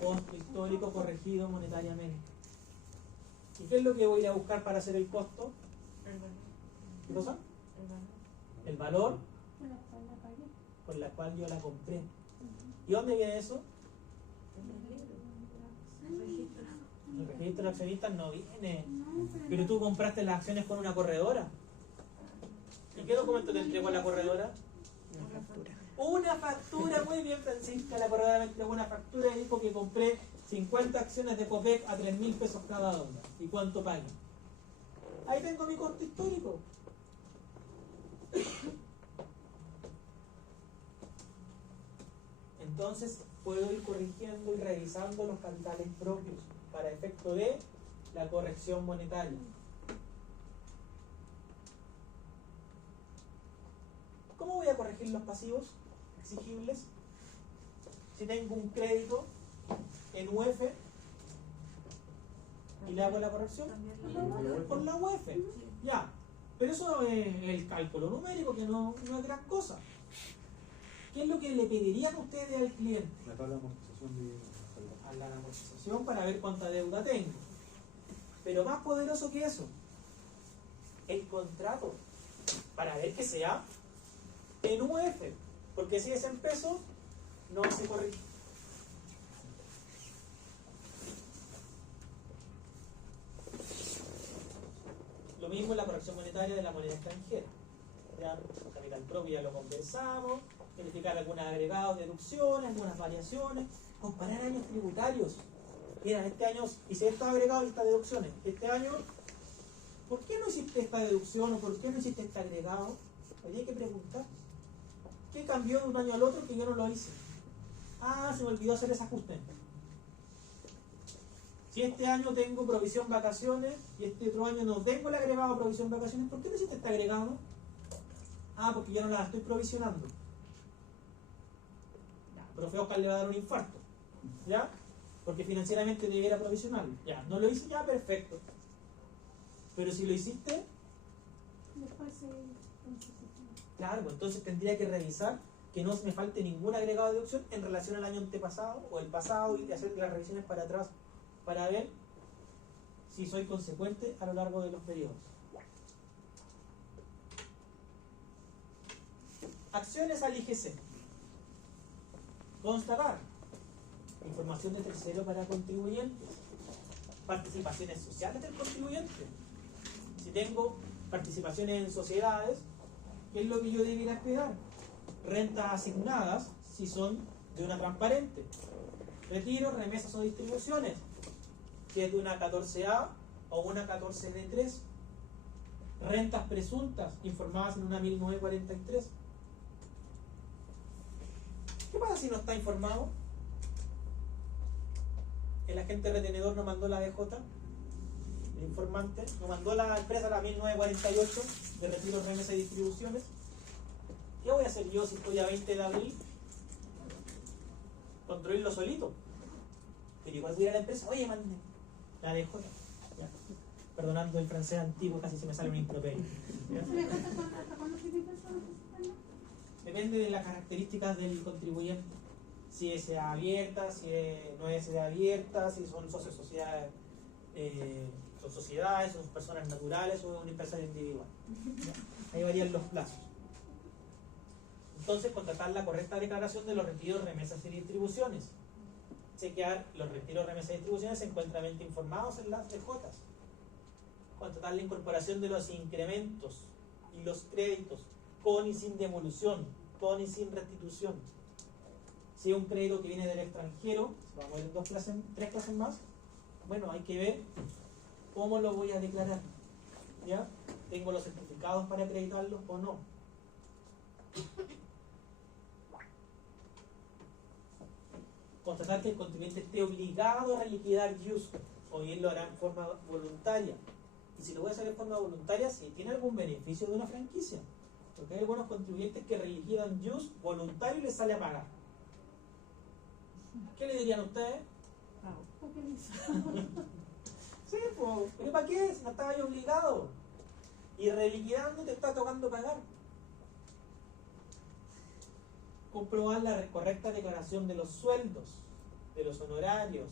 Costo histórico corregido monetariamente. ¿Y qué es lo que voy a ir a buscar para hacer el costo? ¿Qué cosa? El valor por la cual yo la compré. ¿Y dónde viene eso? El registro de accionistas no viene. Pero tú compraste las acciones con una corredora. ¿Y qué documento te entregó la corredora? Una factura. Una factura, muy bien, Francisca. La corredora me entregó una factura y dijo que compré 50 acciones de Copec a 3.000 pesos cada una. ¿Y cuánto pagué? Ahí tengo mi costo histórico. Entonces puedo ir corrigiendo y revisando los capitales propios para efecto de la corrección monetaria. ¿Cómo voy a corregir los pasivos exigibles? Si tengo un crédito en UF y le hago la corrección con la UF, ya. Pero eso es el cálculo numérico, que no es gran cosa. ¿Qué es lo que le pedirían ustedes al cliente? La tabla de amortización de... A la amortización para ver cuánta deuda tengo. Pero más poderoso que eso, el contrato, para ver que sea en UF, porque si es en pesos, no se corrige. Lo mismo en la corrección monetaria de la moneda extranjera. Ya, capital propio ya lo conversamos, verificar algunos agregados, deducciones, algunas variaciones, comparar años tributarios. Mira, este año hice estos agregados y estas deducciones. Este año, ¿por qué no hiciste esta deducción o por qué no hiciste este agregado? Ahí hay que preguntar. ¿Qué cambió de un año al otro que yo no lo hice? Ah, se me olvidó hacer ese ajuste. Si este año tengo provisión vacaciones y este otro año no tengo el agregado provisión vacaciones, ¿por qué no hiciste este agregado? Ah, porque yo no la estoy provisionando. Ya, profe Oscar le va a dar un infarto. ¿Ya? Porque financieramente debiera provisionarlo. Ya, no lo hice, ya, perfecto. Pero si lo hiciste, Después se... claro, pues entonces tendría que revisar que no me falte ningún agregado de deducción en relación al año antepasado o el pasado y hacer las revisiones para atrás para ver si soy consecuente a lo largo de los periodos. Acciones al IGC. Constatar. Información de tercero para contribuyentes. Participaciones sociales del contribuyente. Si tengo participaciones en sociedades, ¿qué es lo que yo debería esperar? Rentas asignadas, si son de una transparente. Retiros, remesas o distribuciones, si es de una 14A o una 14D3. Rentas presuntas, informadas en una 1943. ¿Qué pasa si no está informado? El agente retenedor no mandó la DJ, el informante, no mandó la empresa la 1948 de retiros, remesas y distribuciones. ¿Qué voy a hacer yo si estoy a 20 de abril? Controlarlo solito. Pero igual voy a ir a la empresa, oye, mande la DJ. Ya. Perdonando el francés antiguo, casi se me sale un improperio. ¿Hasta cuándo se tiene eso? Depende de las características del contribuyente. Si es abierta, si no es abierta, si son socios, sociedades, son sociedades, son personas naturales o un empresario individual. ¿Ya? Ahí varían los plazos. Entonces, contratar la correcta declaración de los retiros, remesas y distribuciones. Chequear los retiros, remesas y distribuciones se encuentran mente informados en las DJs. Contratar la incorporación de los incrementos y los créditos con y sin devolución, con y sin restitución. Si es un crédito que viene del extranjero, vamos a ver en 3 clases más, bueno, hay que ver cómo lo voy a declarar. ¿Ya? ¿Tengo los certificados para acreditarlos o no? Constatar que el contribuyente esté obligado a liquidar JUS, o bien lo hará en forma voluntaria. Y si lo voy a hacer en forma voluntaria, si tiene algún beneficio de una franquicia. Porque hay algunos contribuyentes que reliquidan JUS voluntario y les sale a pagar. ¿Qué le dirían a ustedes? ¿Por qué lo hizo? Sí, pues, ¿pero para qué? Si no estaba ahí obligado. Y reliquidando te está tocando pagar. comprobar la correcta declaración de los sueldos, de los honorarios,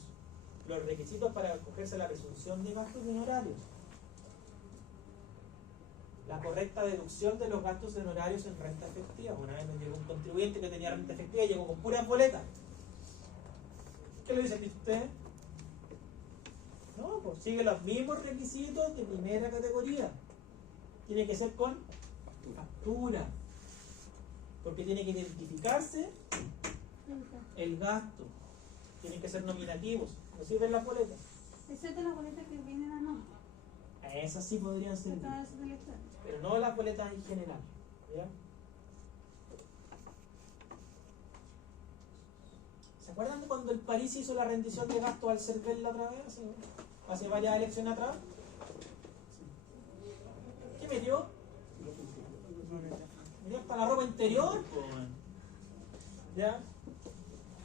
los requisitos para acogerse a la presunción de gastos de honorarios, la correcta deducción de los gastos de honorarios en renta efectiva. Una vez me llegó un contribuyente que tenía renta efectiva y llegó con puras boletas. ¿Qué le dicen usted? No, pues sigue los mismos requisitos de primera categoría. Tiene que ser con factura, porque tiene que identificarse el gasto. Tienen que ser nominativos, no sirven las boletas. Excepto las boletas que vienen a nombre. Esas sí podrían ser, Todas esas elecciones. pero no las boletas en general. ¿Ya? ¿Se acuerdan de cuando el París hizo la rendición de gastos al CERVEL la otra vez? Hace varias elecciones atrás. ¿Qué metió? Metió hasta la ropa interior. Pues. ¿Ya?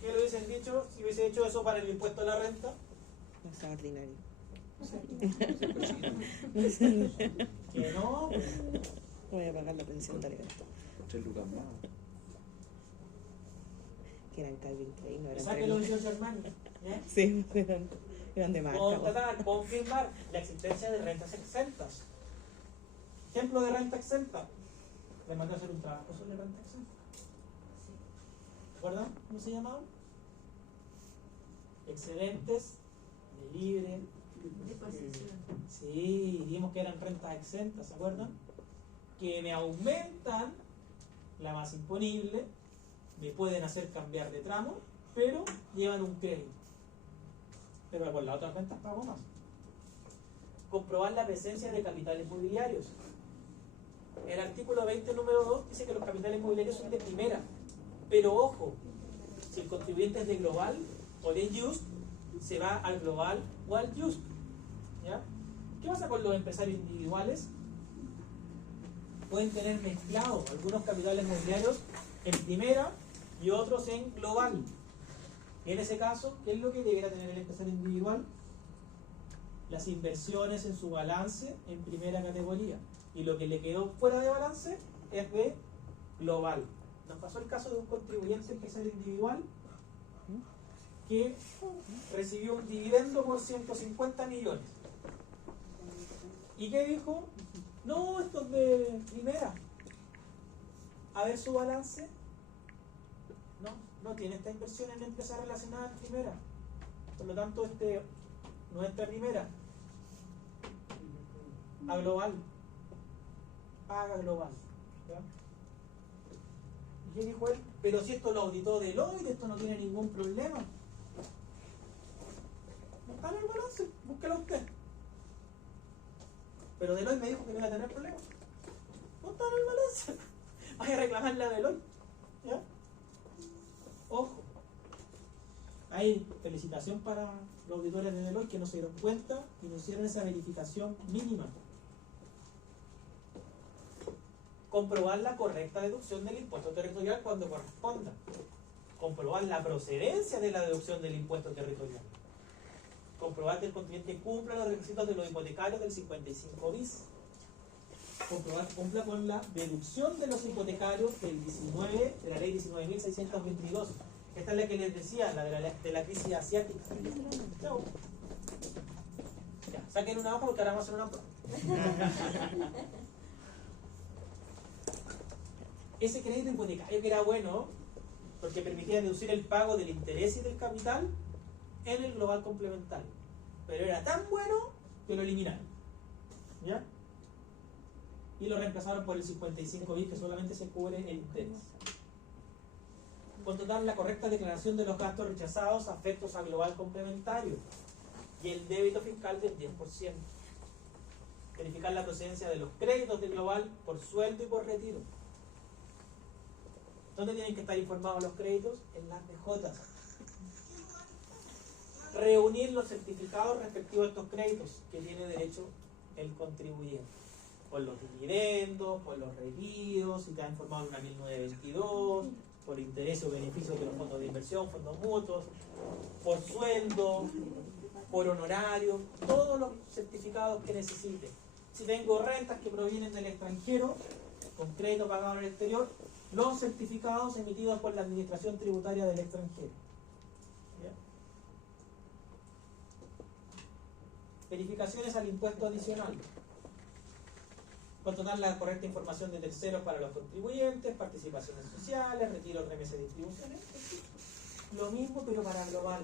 ¿Qué le hubiesen dicho si hubiese hecho eso para el impuesto a la renta? Extraordinario. Que no. Voy a pagar la pensión de alimento. 3 lucas más. Que eran Calvin Klein, no eran Sáquenlo de 3 Giorgio Armani. ¿Ya? Sí, eran de marca. Constatar, confirmar la existencia de rentas exentas. Ejemplo de renta exenta. Le mandé a hacer un trabajo sobre renta exenta. ¿Recuerdan cómo se llamaban? Excedentes de libre. Disposición. Sí, dijimos que eran rentas exentas, ¿se acuerdan? Que me aumentan la masa imponible, me pueden hacer cambiar de tramo, pero llevan un crédito. Pero por las otras rentas pago más. Comprobar la presencia de capitales mobiliarios. El artículo 20, número 2, dice que los capitales mobiliarios son de primera. Pero ojo, si el contribuyente es de global o de just, se va al global o al just. ¿Ya? ¿Qué pasa con los empresarios individuales? Pueden tener mezclados algunos capitales mobiliarios en primera y otros en global. Y en ese caso, ¿qué es lo que debería tener el empresario individual? Las inversiones en su balance en primera categoría. Y lo que le quedó fuera de balance es de global. Nos pasó el caso de un contribuyente empresario individual que recibió un dividendo por 150 millones. ¿Y qué dijo? No, esto es de primera. A ver su balance. No tiene esta inversión en empresa relacionada en primera. Por lo tanto, nuestra primera. A global. Paga global. ¿Ya? ¿Y qué dijo él? Pero si esto lo auditó Deloitte, esto no tiene ningún problema. No está en el balance, búsquelo usted. Pero Deloitte me dijo que no iba a tener problemas. No está en el balance. Vaya a reclamarle a Deloitte. ¿Ya? Ojo. Hay felicitación para los auditores de Deloitte que no se dieron cuenta y no hicieron esa verificación mínima. Comprobar la correcta deducción del impuesto territorial cuando corresponda. Comprobar la procedencia de la deducción del impuesto territorial. Comprobar que el contribuyente cumpla los requisitos de los hipotecarios del 55 bis. Comprobar que cumpla con la deducción de los hipotecarios del 19, de la ley 19.622. Esta es la que les decía, la de la crisis asiática. Chao. Ya, saquen una hoja porque ahora vamos a hacer una prueba. Ese crédito hipotecario que era bueno porque permitía deducir el pago del interés y del capital en el global complementario, pero era tan bueno que lo eliminaron, ¿ya? Y lo reemplazaron por el 55 bis que solamente se cubre el interés. Constatar la correcta declaración de los gastos rechazados afectos al global complementario y el débito fiscal del 10%. Verificar la procedencia de los créditos del global por sueldo y por retiro. ¿Dónde tienen que estar informados los créditos? En las BJs. Reunir los certificados respectivos de estos créditos que tiene derecho el contribuyente. Por los dividendos, por los retiros, si te ha informado en una 1922, por intereses o beneficios de los fondos de inversión, fondos mutuos, por sueldo, por honorario, todos los certificados que necesite. Si tengo rentas que provienen del extranjero, con crédito pagado en el exterior, los certificados emitidos por la Administración Tributaria del extranjero. ¿Ya? Verificaciones al impuesto adicional. Controlar la correcta información de terceros para los contribuyentes, participaciones sociales, retiro, remesas y distribuciones. Lo mismo, pero para global.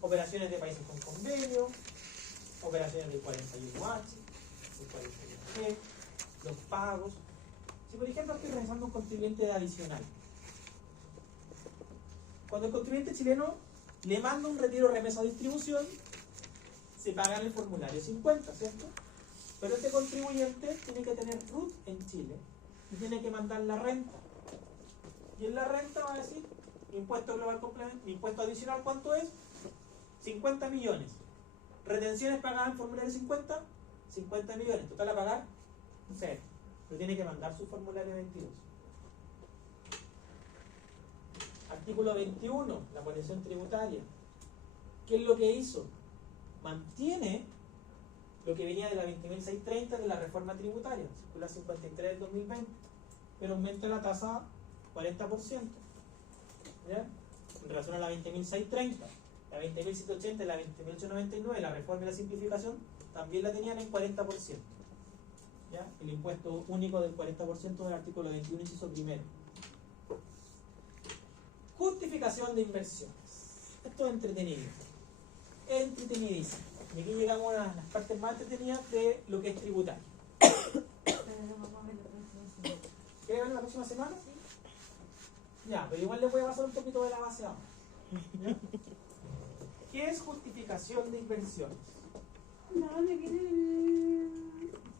Operaciones de países con convenio, operaciones del 41H, del 41G, los pagos. Si por ejemplo estoy realizando un contribuyente adicional, cuando el contribuyente chileno le manda un retiro, remesa o distribución, se paga en el formulario 50, ¿cierto? Pero este contribuyente tiene que tener RUT en Chile y tiene que mandar la renta. Y en la renta va a decir, impuesto global complementario, impuesto adicional, ¿cuánto es? 50 millones. Retenciones pagadas en formulario 50, 50 millones. Total a pagar, 0. Pero tiene que mandar su formulario 22. Artículo 21, la conexión tributaria. ¿Qué es lo que hizo? Mantiene lo que venía de la 20.630 de la reforma tributaria, circular 53 del 2020, pero aumenta la tasa 40%. ¿Ya? En relación a la 20.630, la 20.780 y la 20.899, la reforma y la simplificación, también la tenían en 40%. ¿Ya? El impuesto único del 40% del artículo 21, inciso primero. Justificación de inversiones. Esto es entretenido. Entretenidísimo. Y aquí llegamos a las partes más entretenidas de lo que es tributario. Pero lo vamos a ver la próxima semana. ¿Quiere ver la próxima semana? Ya, pero igual le voy a pasar un poquito de la base ahora. ¿Ya? ¿Qué es justificación de inversiones? ¿De dónde viene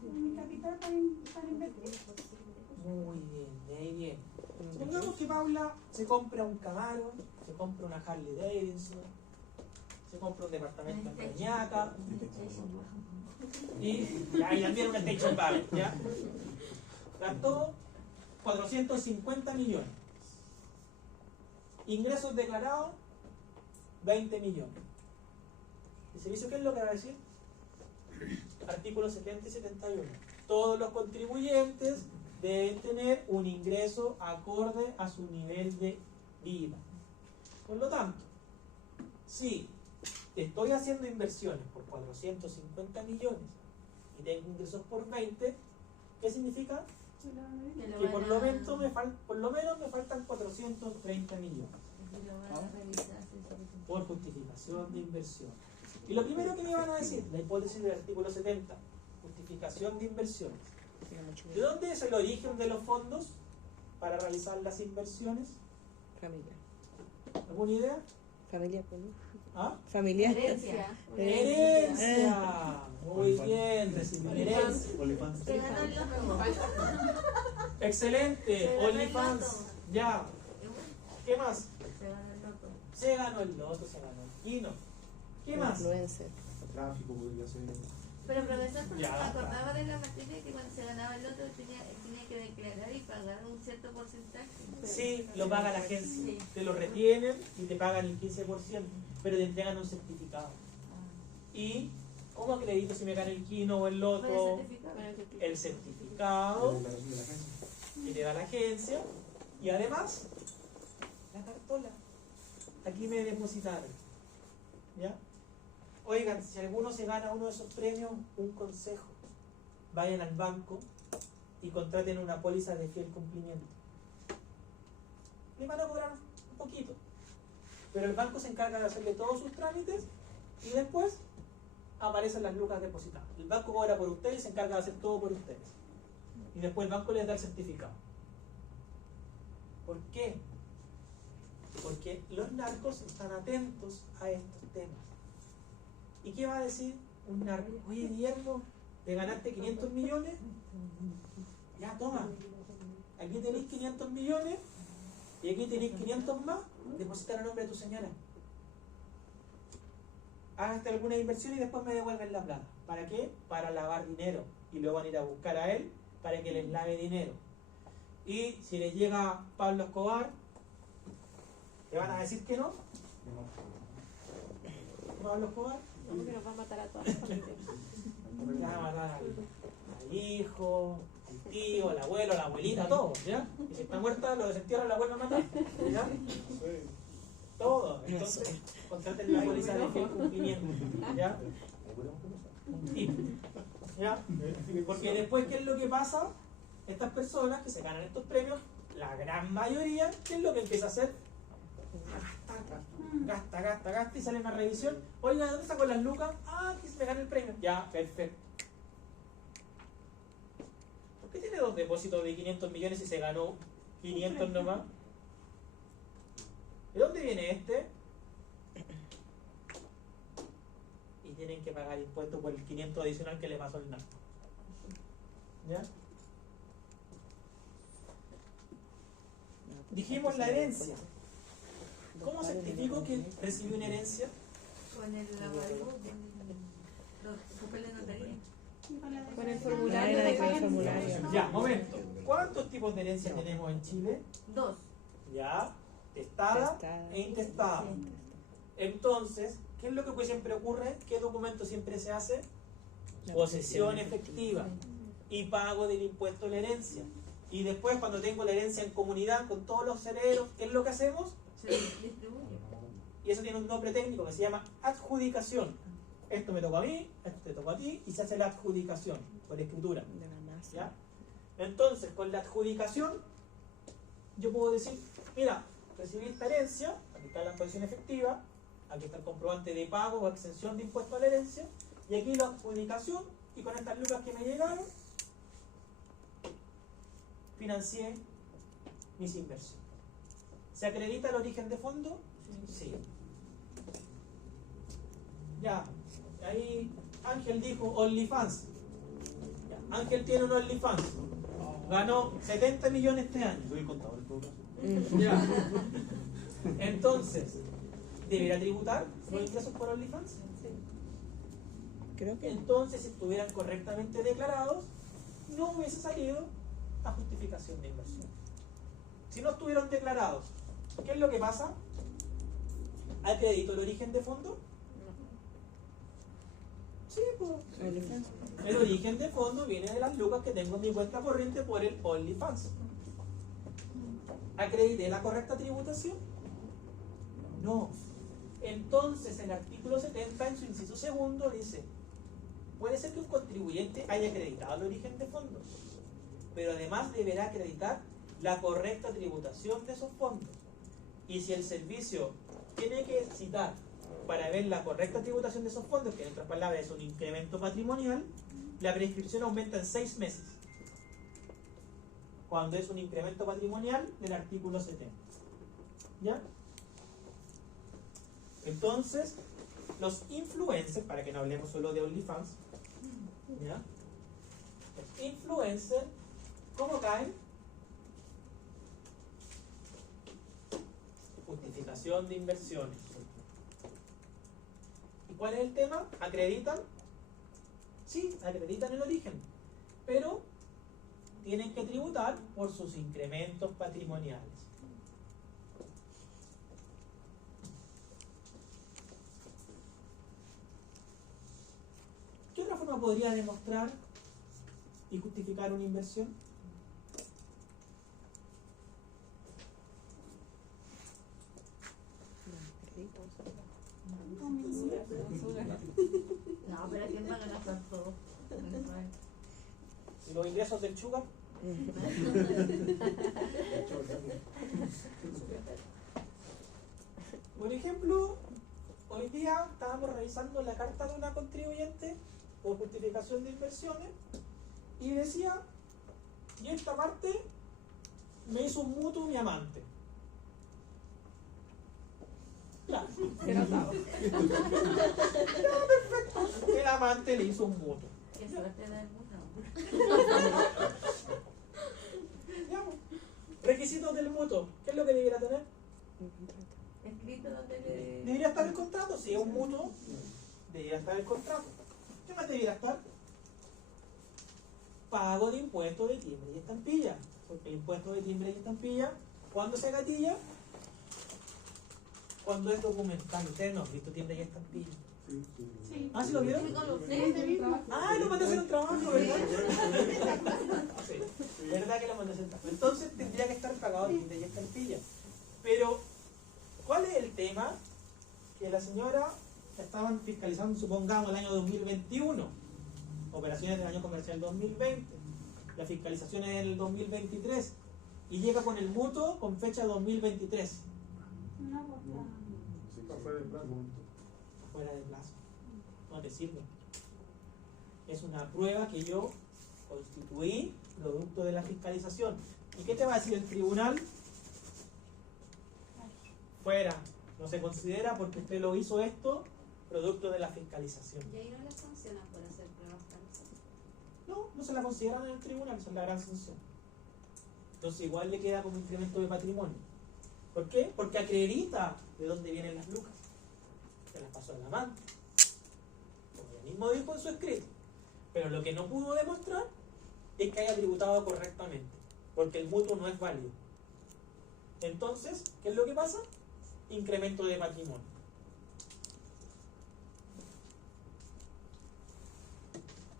mi capital para invertir? Muy bien, de ahí viene. Supongamos que Paula se compra un Camaro, se compra una Harley Davidson, se compra un departamento en Cañaca y también una Station Wagon, ¿ya? Gastó 450 millones. Ingresos declarados, 20 millones. ¿El servicio qué es lo que va a decir? Artículos 70 y 71. Todos los contribuyentes deben tener un ingreso acorde a su nivel de vida. Por lo tanto, si estoy haciendo inversiones por 450 millones y tengo ingresos por 20, ¿qué significa? Que por lo menos me faltan 430 millones por justificación de inversión. Y lo primero que me van a decir, la hipótesis del artículo 70, justificación de inversiones. ¿De dónde es el origen de los fondos para realizar las inversiones? Familia. ¿Alguna idea? Familia, pues, ¿no? ¿Ah? Familia. Herencia. Herencia. Muy bien, recibí herencia. Se ganó el loto. Excelente. Se ganó el OnlyFans. loto. Ya. ¿Qué más? Se ganó el loto. Se ganó el loto, se ganó el quino. ¿Qué más? Influencer. Tráfico podría ser. Pero profesor, porque Ya, me acordaba de la materia que cuando se ganaba el loto tenía que declarar y pagar un cierto porcentaje. Sí, lo paga la agencia. Sí. Te lo retienen y te pagan el 15%, pero te entregan un certificado. Y, ¿cómo acredito si me gana el quino o el loto? El certificado que te da la agencia y además la cartola. Aquí me depositaron. ¿Ya? Oigan, si alguno se gana uno de esos premios, un consejo. Vayan al banco y contraten una póliza de fiel cumplimiento. Le van a cobrar un poquito, pero el banco se encarga de hacerle todos sus trámites y después aparecen las lucas depositadas. El banco cobra por ustedes y se encarga de hacer todo por ustedes. Y después el banco les da el certificado. ¿Por qué? Porque los narcos están atentos a estos temas. ¿Y qué va a decir un narco? Oye, Guillermo, ¿te ganaste 500 millones? Ya, toma. Aquí tenéis 500 millones y aquí tenéis 500 más. Depositar a nombre de tu señora. Hágate alguna inversión y después me devuelven la plata. ¿Para qué? Para lavar dinero. Y luego van a ir a buscar a él para que les lave dinero. Y si les llega Pablo Escobar, ¿le van a decir que no? Pablo Escobar. No, porque nos va a matar a todas las familias. Ya va a matar al hijo, al tío, el abuelo, la abuelita, todos, ¿ya? Y si está muerta, lo desentierra la abuela matar, ¿ya? Todo. Entonces, contraten la póliza de fiel cumplimiento, ¿ya? Un tip, ¿ya? Porque después, ¿qué es lo que pasa? Estas personas que se ganan estos premios, la gran mayoría, ¿qué es lo que empieza a hacer? Gasta y sale una revisión. Oiga, ¿dónde sacó las lucas? Ah, que se me gana el premio. Ya, perfecto. ¿Por qué tiene 2 depósitos de 500 millones y se ganó 500 nomás? ¿De dónde viene este? Y tienen que pagar impuestos por el 500 adicional que le pasó el narco. ¿Ya? Dijimos la herencia. ¿Cómo certifico que recibí una herencia? Con el lavado, los papeles de notaría. Con el La formulario era de de cada formulario. Ya, momento. ¿Cuántos tipos de herencia tenemos en Chile? 2. Ya, testada Testada. e intestada. Entonces, ¿qué es lo que siempre ocurre? ¿Qué documento siempre se hace? La Posesión efectiva y pago del impuesto de la herencia. Y después, cuando tengo la herencia en comunidad con todos los herederos, ¿qué es lo que hacemos? Se distribuye. Y eso tiene un nombre técnico que se llama adjudicación. Esto me tocó a mí, esto te tocó a ti, y se hace la adjudicación por escritura. De la masa. ¿Ya? Entonces, con la adjudicación, yo puedo decir, mira, recibí esta herencia, aquí está la posesión efectiva, aquí está el comprobante de pago o exención de impuesto a la herencia, y aquí la adjudicación, y con estas lucas que me llegaron, financié mis inversiones. ¿Se acredita el origen de fondo? Sí. Ya, ahí Ángel dijo OnlyFans. Ya, Ángel tiene un OnlyFans. Ganó 70 millones este año. Soy el contador en todo caso. Ya. Entonces, ¿deberá tributar los ingresos por OnlyFans? Creo que Entonces, si estuvieran correctamente declarados, no hubiese salido a justificación de inversión. Si no estuvieron declarados, ¿qué es lo que pasa? ¿Acredito el origen de fondo? Sí, pues. OnlyFans. El origen de fondo viene de las lucas que tengo en mi cuenta corriente por el OnlyFans. ¿Acredité la correcta tributación? No. Entonces, el artículo 70, en su inciso segundo, dice: puede ser que un contribuyente haya acreditado el origen de fondos, pero además deberá acreditar la correcta tributación de esos fondos. Y si el servicio tiene que citar para ver la correcta tributación de esos fondos, que en otras palabras es un incremento patrimonial, la prescripción aumenta en 6 meses, cuando es un incremento patrimonial del artículo 70. ¿Ya? Entonces, los influencers, para que no hablemos solo de OnlyFans, ¿ya? Los influencers, ¿cómo caen? Justificación de inversiones. ¿Y cuál es el tema? ¿Acreditan? Sí, acreditan el origen, pero tienen que tributar por sus incrementos patrimoniales. ¿Qué otra forma podría demostrar y justificar una inversión? No, pero ¿quién va a ganar todo? ¿Y los ingresos del sugar? Por ejemplo, hoy día estábamos revisando la carta de una contribuyente por justificación de inversiones y decía, y esta parte me hizo un mutuo mi amante. Ya. Se notaba. Ya, perfecto. El amante le hizo un mutuo. Qué suerte del mundo. Ya, pues. Requisitos del mutuo. ¿Qué es lo que debiera tener? Escrito donde le... Debería estar el contrato. Si es un mutuo, debería estar el contrato. ¿Qué más debería estar? Pago de impuestos de timbre y estampilla. Porque el impuesto de timbre y estampilla, ¿cuándo se gatilla? Cuando es documental. Ustedes no han visto timbre y estampilla. Sí. ¿Ah, sí lo vieron? Sí, con los Sí, tres. mismo. Ah, lo mandé a hacer un trabajo, ¿verdad? Sí. porcentaje. Entonces tendría que estar pagado en 10 estampillas. Pero, ¿cuál es el tema? Que la señora estaban fiscalizando, supongamos, el año 2021, operaciones del año comercial 2020, la fiscalización es en el 2023, y llega con el mutuo con fecha 2023. No, pues está. Sí, para fuera del plazo. Fuera de plazo. No te sirve. Es una prueba que yo constituí producto de la fiscalización. ¿Y qué te va a decir el tribunal? Fuera. No se considera porque usted lo hizo esto producto de la fiscalización. Y ahí no les funciona por hacer pruebas falsas. No, no se la consideran en el tribunal, esa es la gran sanción. Entonces igual le queda como incremento de patrimonio. ¿Por qué? Porque acredita de dónde vienen las lucas. Se las pasó a la amante. Como ella mismo dijo en su escrito. Pero lo que no pudo demostrar es que haya tributado correctamente. Porque el mutuo no es válido. Entonces, ¿qué es lo que pasa? Incremento de patrimonio.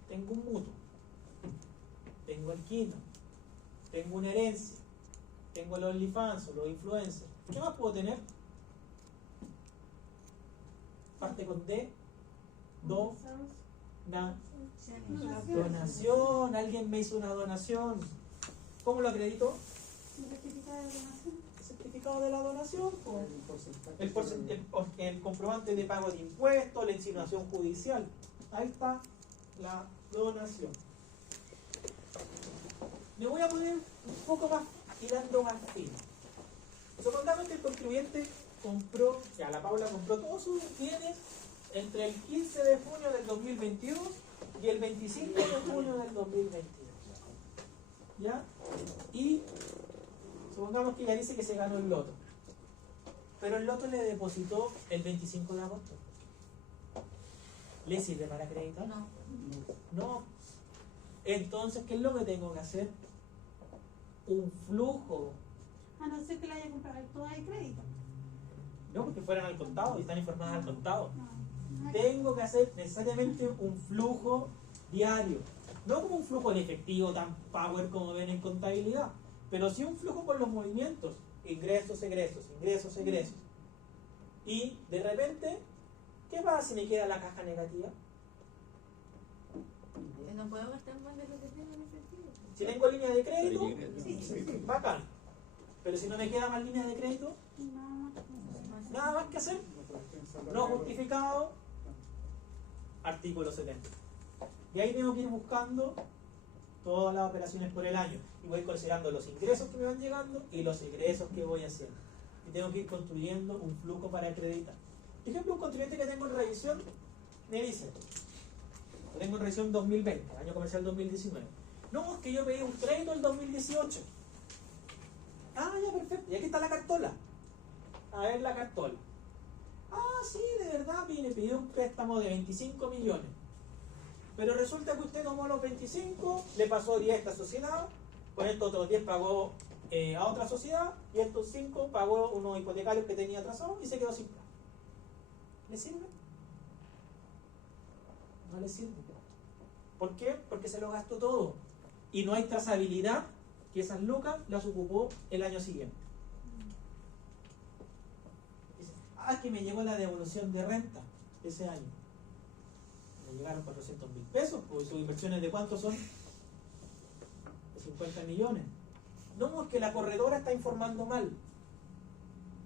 Tengo un mutuo. Tengo el Kino. Tengo una herencia. Tengo los OnlyFans o los influencers. ¿Qué más puedo tener? Parte con D. Donación. Alguien me hizo una donación. ¿Cómo lo acredito? Certificado de donación. Certificado de la donación. El porcentaje. El comprobante de pago de impuestos, la insinuación judicial. Ahí está la donación. Me voy a poner un poco más tirando más fino. Supongamos que el contribuyente compró, ya la Paula compró todos sus bienes entre el 15 de junio del 2022 y el 25 de junio del 2022. ¿Ya? Y supongamos que ella dice que se ganó el loto. Pero el loto le depositó el 25 de agosto. ¿Le sirve para acreditar? No. No. Entonces, ¿qué es lo que tengo que hacer? Un flujo. A no ser que la haya comprado toda de crédito. No, porque fueran al contado y están informadas al contado. No. Tengo que hacer necesariamente un flujo diario. No como un flujo de efectivo tan power como ven en contabilidad, pero sí un flujo con los movimientos. Ingresos, egresos, ingresos, egresos. Y de repente, ¿qué pasa si me queda la caja negativa? No puedo gastar más de lo que tengo en efectivo. Si tengo línea de crédito, Sí. bacán. Pero si no me queda más línea de crédito, nada más que hacer. No justificado, artículo 70. Y ahí tengo que ir buscando todas las operaciones por el año. Y voy considerando los ingresos que me van llegando y los egresos que voy haciendo. Y tengo que ir construyendo un flujo para acreditar. Por ejemplo, un contribuyente que tengo en revisión me dice, lo tengo en revisión 2020, año comercial 2019. No, es que yo pedí un crédito en 2018. Ah, ya, perfecto. Y aquí está la cartola. A ver la cartola. Ah, sí, de verdad, mire, pidió un préstamo de 25 millones. Pero resulta que usted tomó los 25, le pasó 10 a esta sociedad, con estos otros 10 pagó a otra sociedad, y estos 5 pagó unos hipotecarios que tenía atrasados y se quedó sin plata. ¿Le sirve? No le sirve. ¿Por qué? Porque se lo gastó todo. Y no hay trazabilidad que esas lucas las ocupó el año siguiente. Dice, ah, que me llegó la devolución de renta ese año. Me llegaron 400 mil pesos, pues sus inversiones de cuánto son? De 50 millones. No, es que la corredora está informando mal.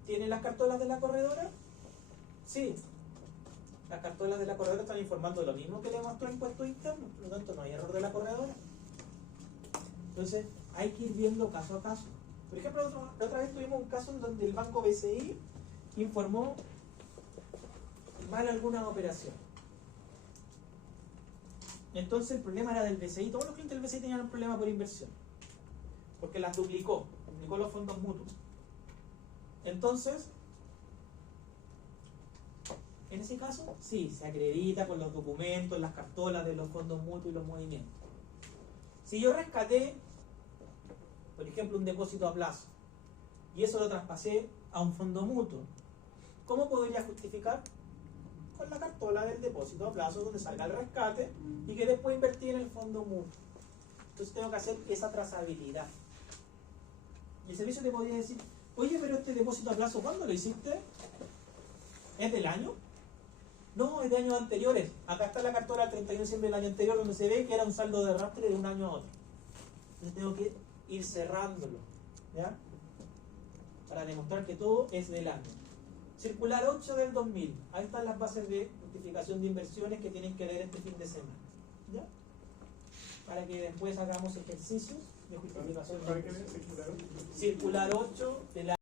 ¿Tiene las cartolas de la corredora? Sí. Las cartolas de la corredora están informando lo mismo que le mostró Impuestos Internos, por lo tanto no hay error de la corredora. Entonces hay que ir viendo caso a caso. Por ejemplo, la otra vez tuvimos un caso en donde el banco BCI informó mal alguna operación. Entonces el problema era del BCI. Todos los clientes del BCI tenían un problema por inversión, porque las duplicó los fondos mutuos. Entonces, en ese caso, sí, se acredita con los documentos, las cartolas de los fondos mutuos y los movimientos. Si yo rescaté, por ejemplo, un depósito a plazo, y eso lo traspasé a un fondo mutuo, ¿cómo podría justificar? Con la cartola del depósito a plazo donde salga el rescate y que después invertí en el fondo mutuo. Entonces tengo que hacer esa trazabilidad. Y el servicio te podría decir, oye, pero este depósito a plazo, ¿cuándo lo hiciste? ¿Es del año? No, es de años anteriores. Acá está la cartola del 31 de diciembre del año anterior donde se ve que era un saldo de arrastre de un año a otro. Entonces tengo que ir cerrándolo, ¿ya? Para demostrar que todo es del año. Circular 8 del 2000. Ahí están las bases de justificación de inversiones que tienen que leer este fin de semana, ¿ya? Para que después hagamos ejercicios de justificación de ¿Para qué inversiones. circular? Circular 8 del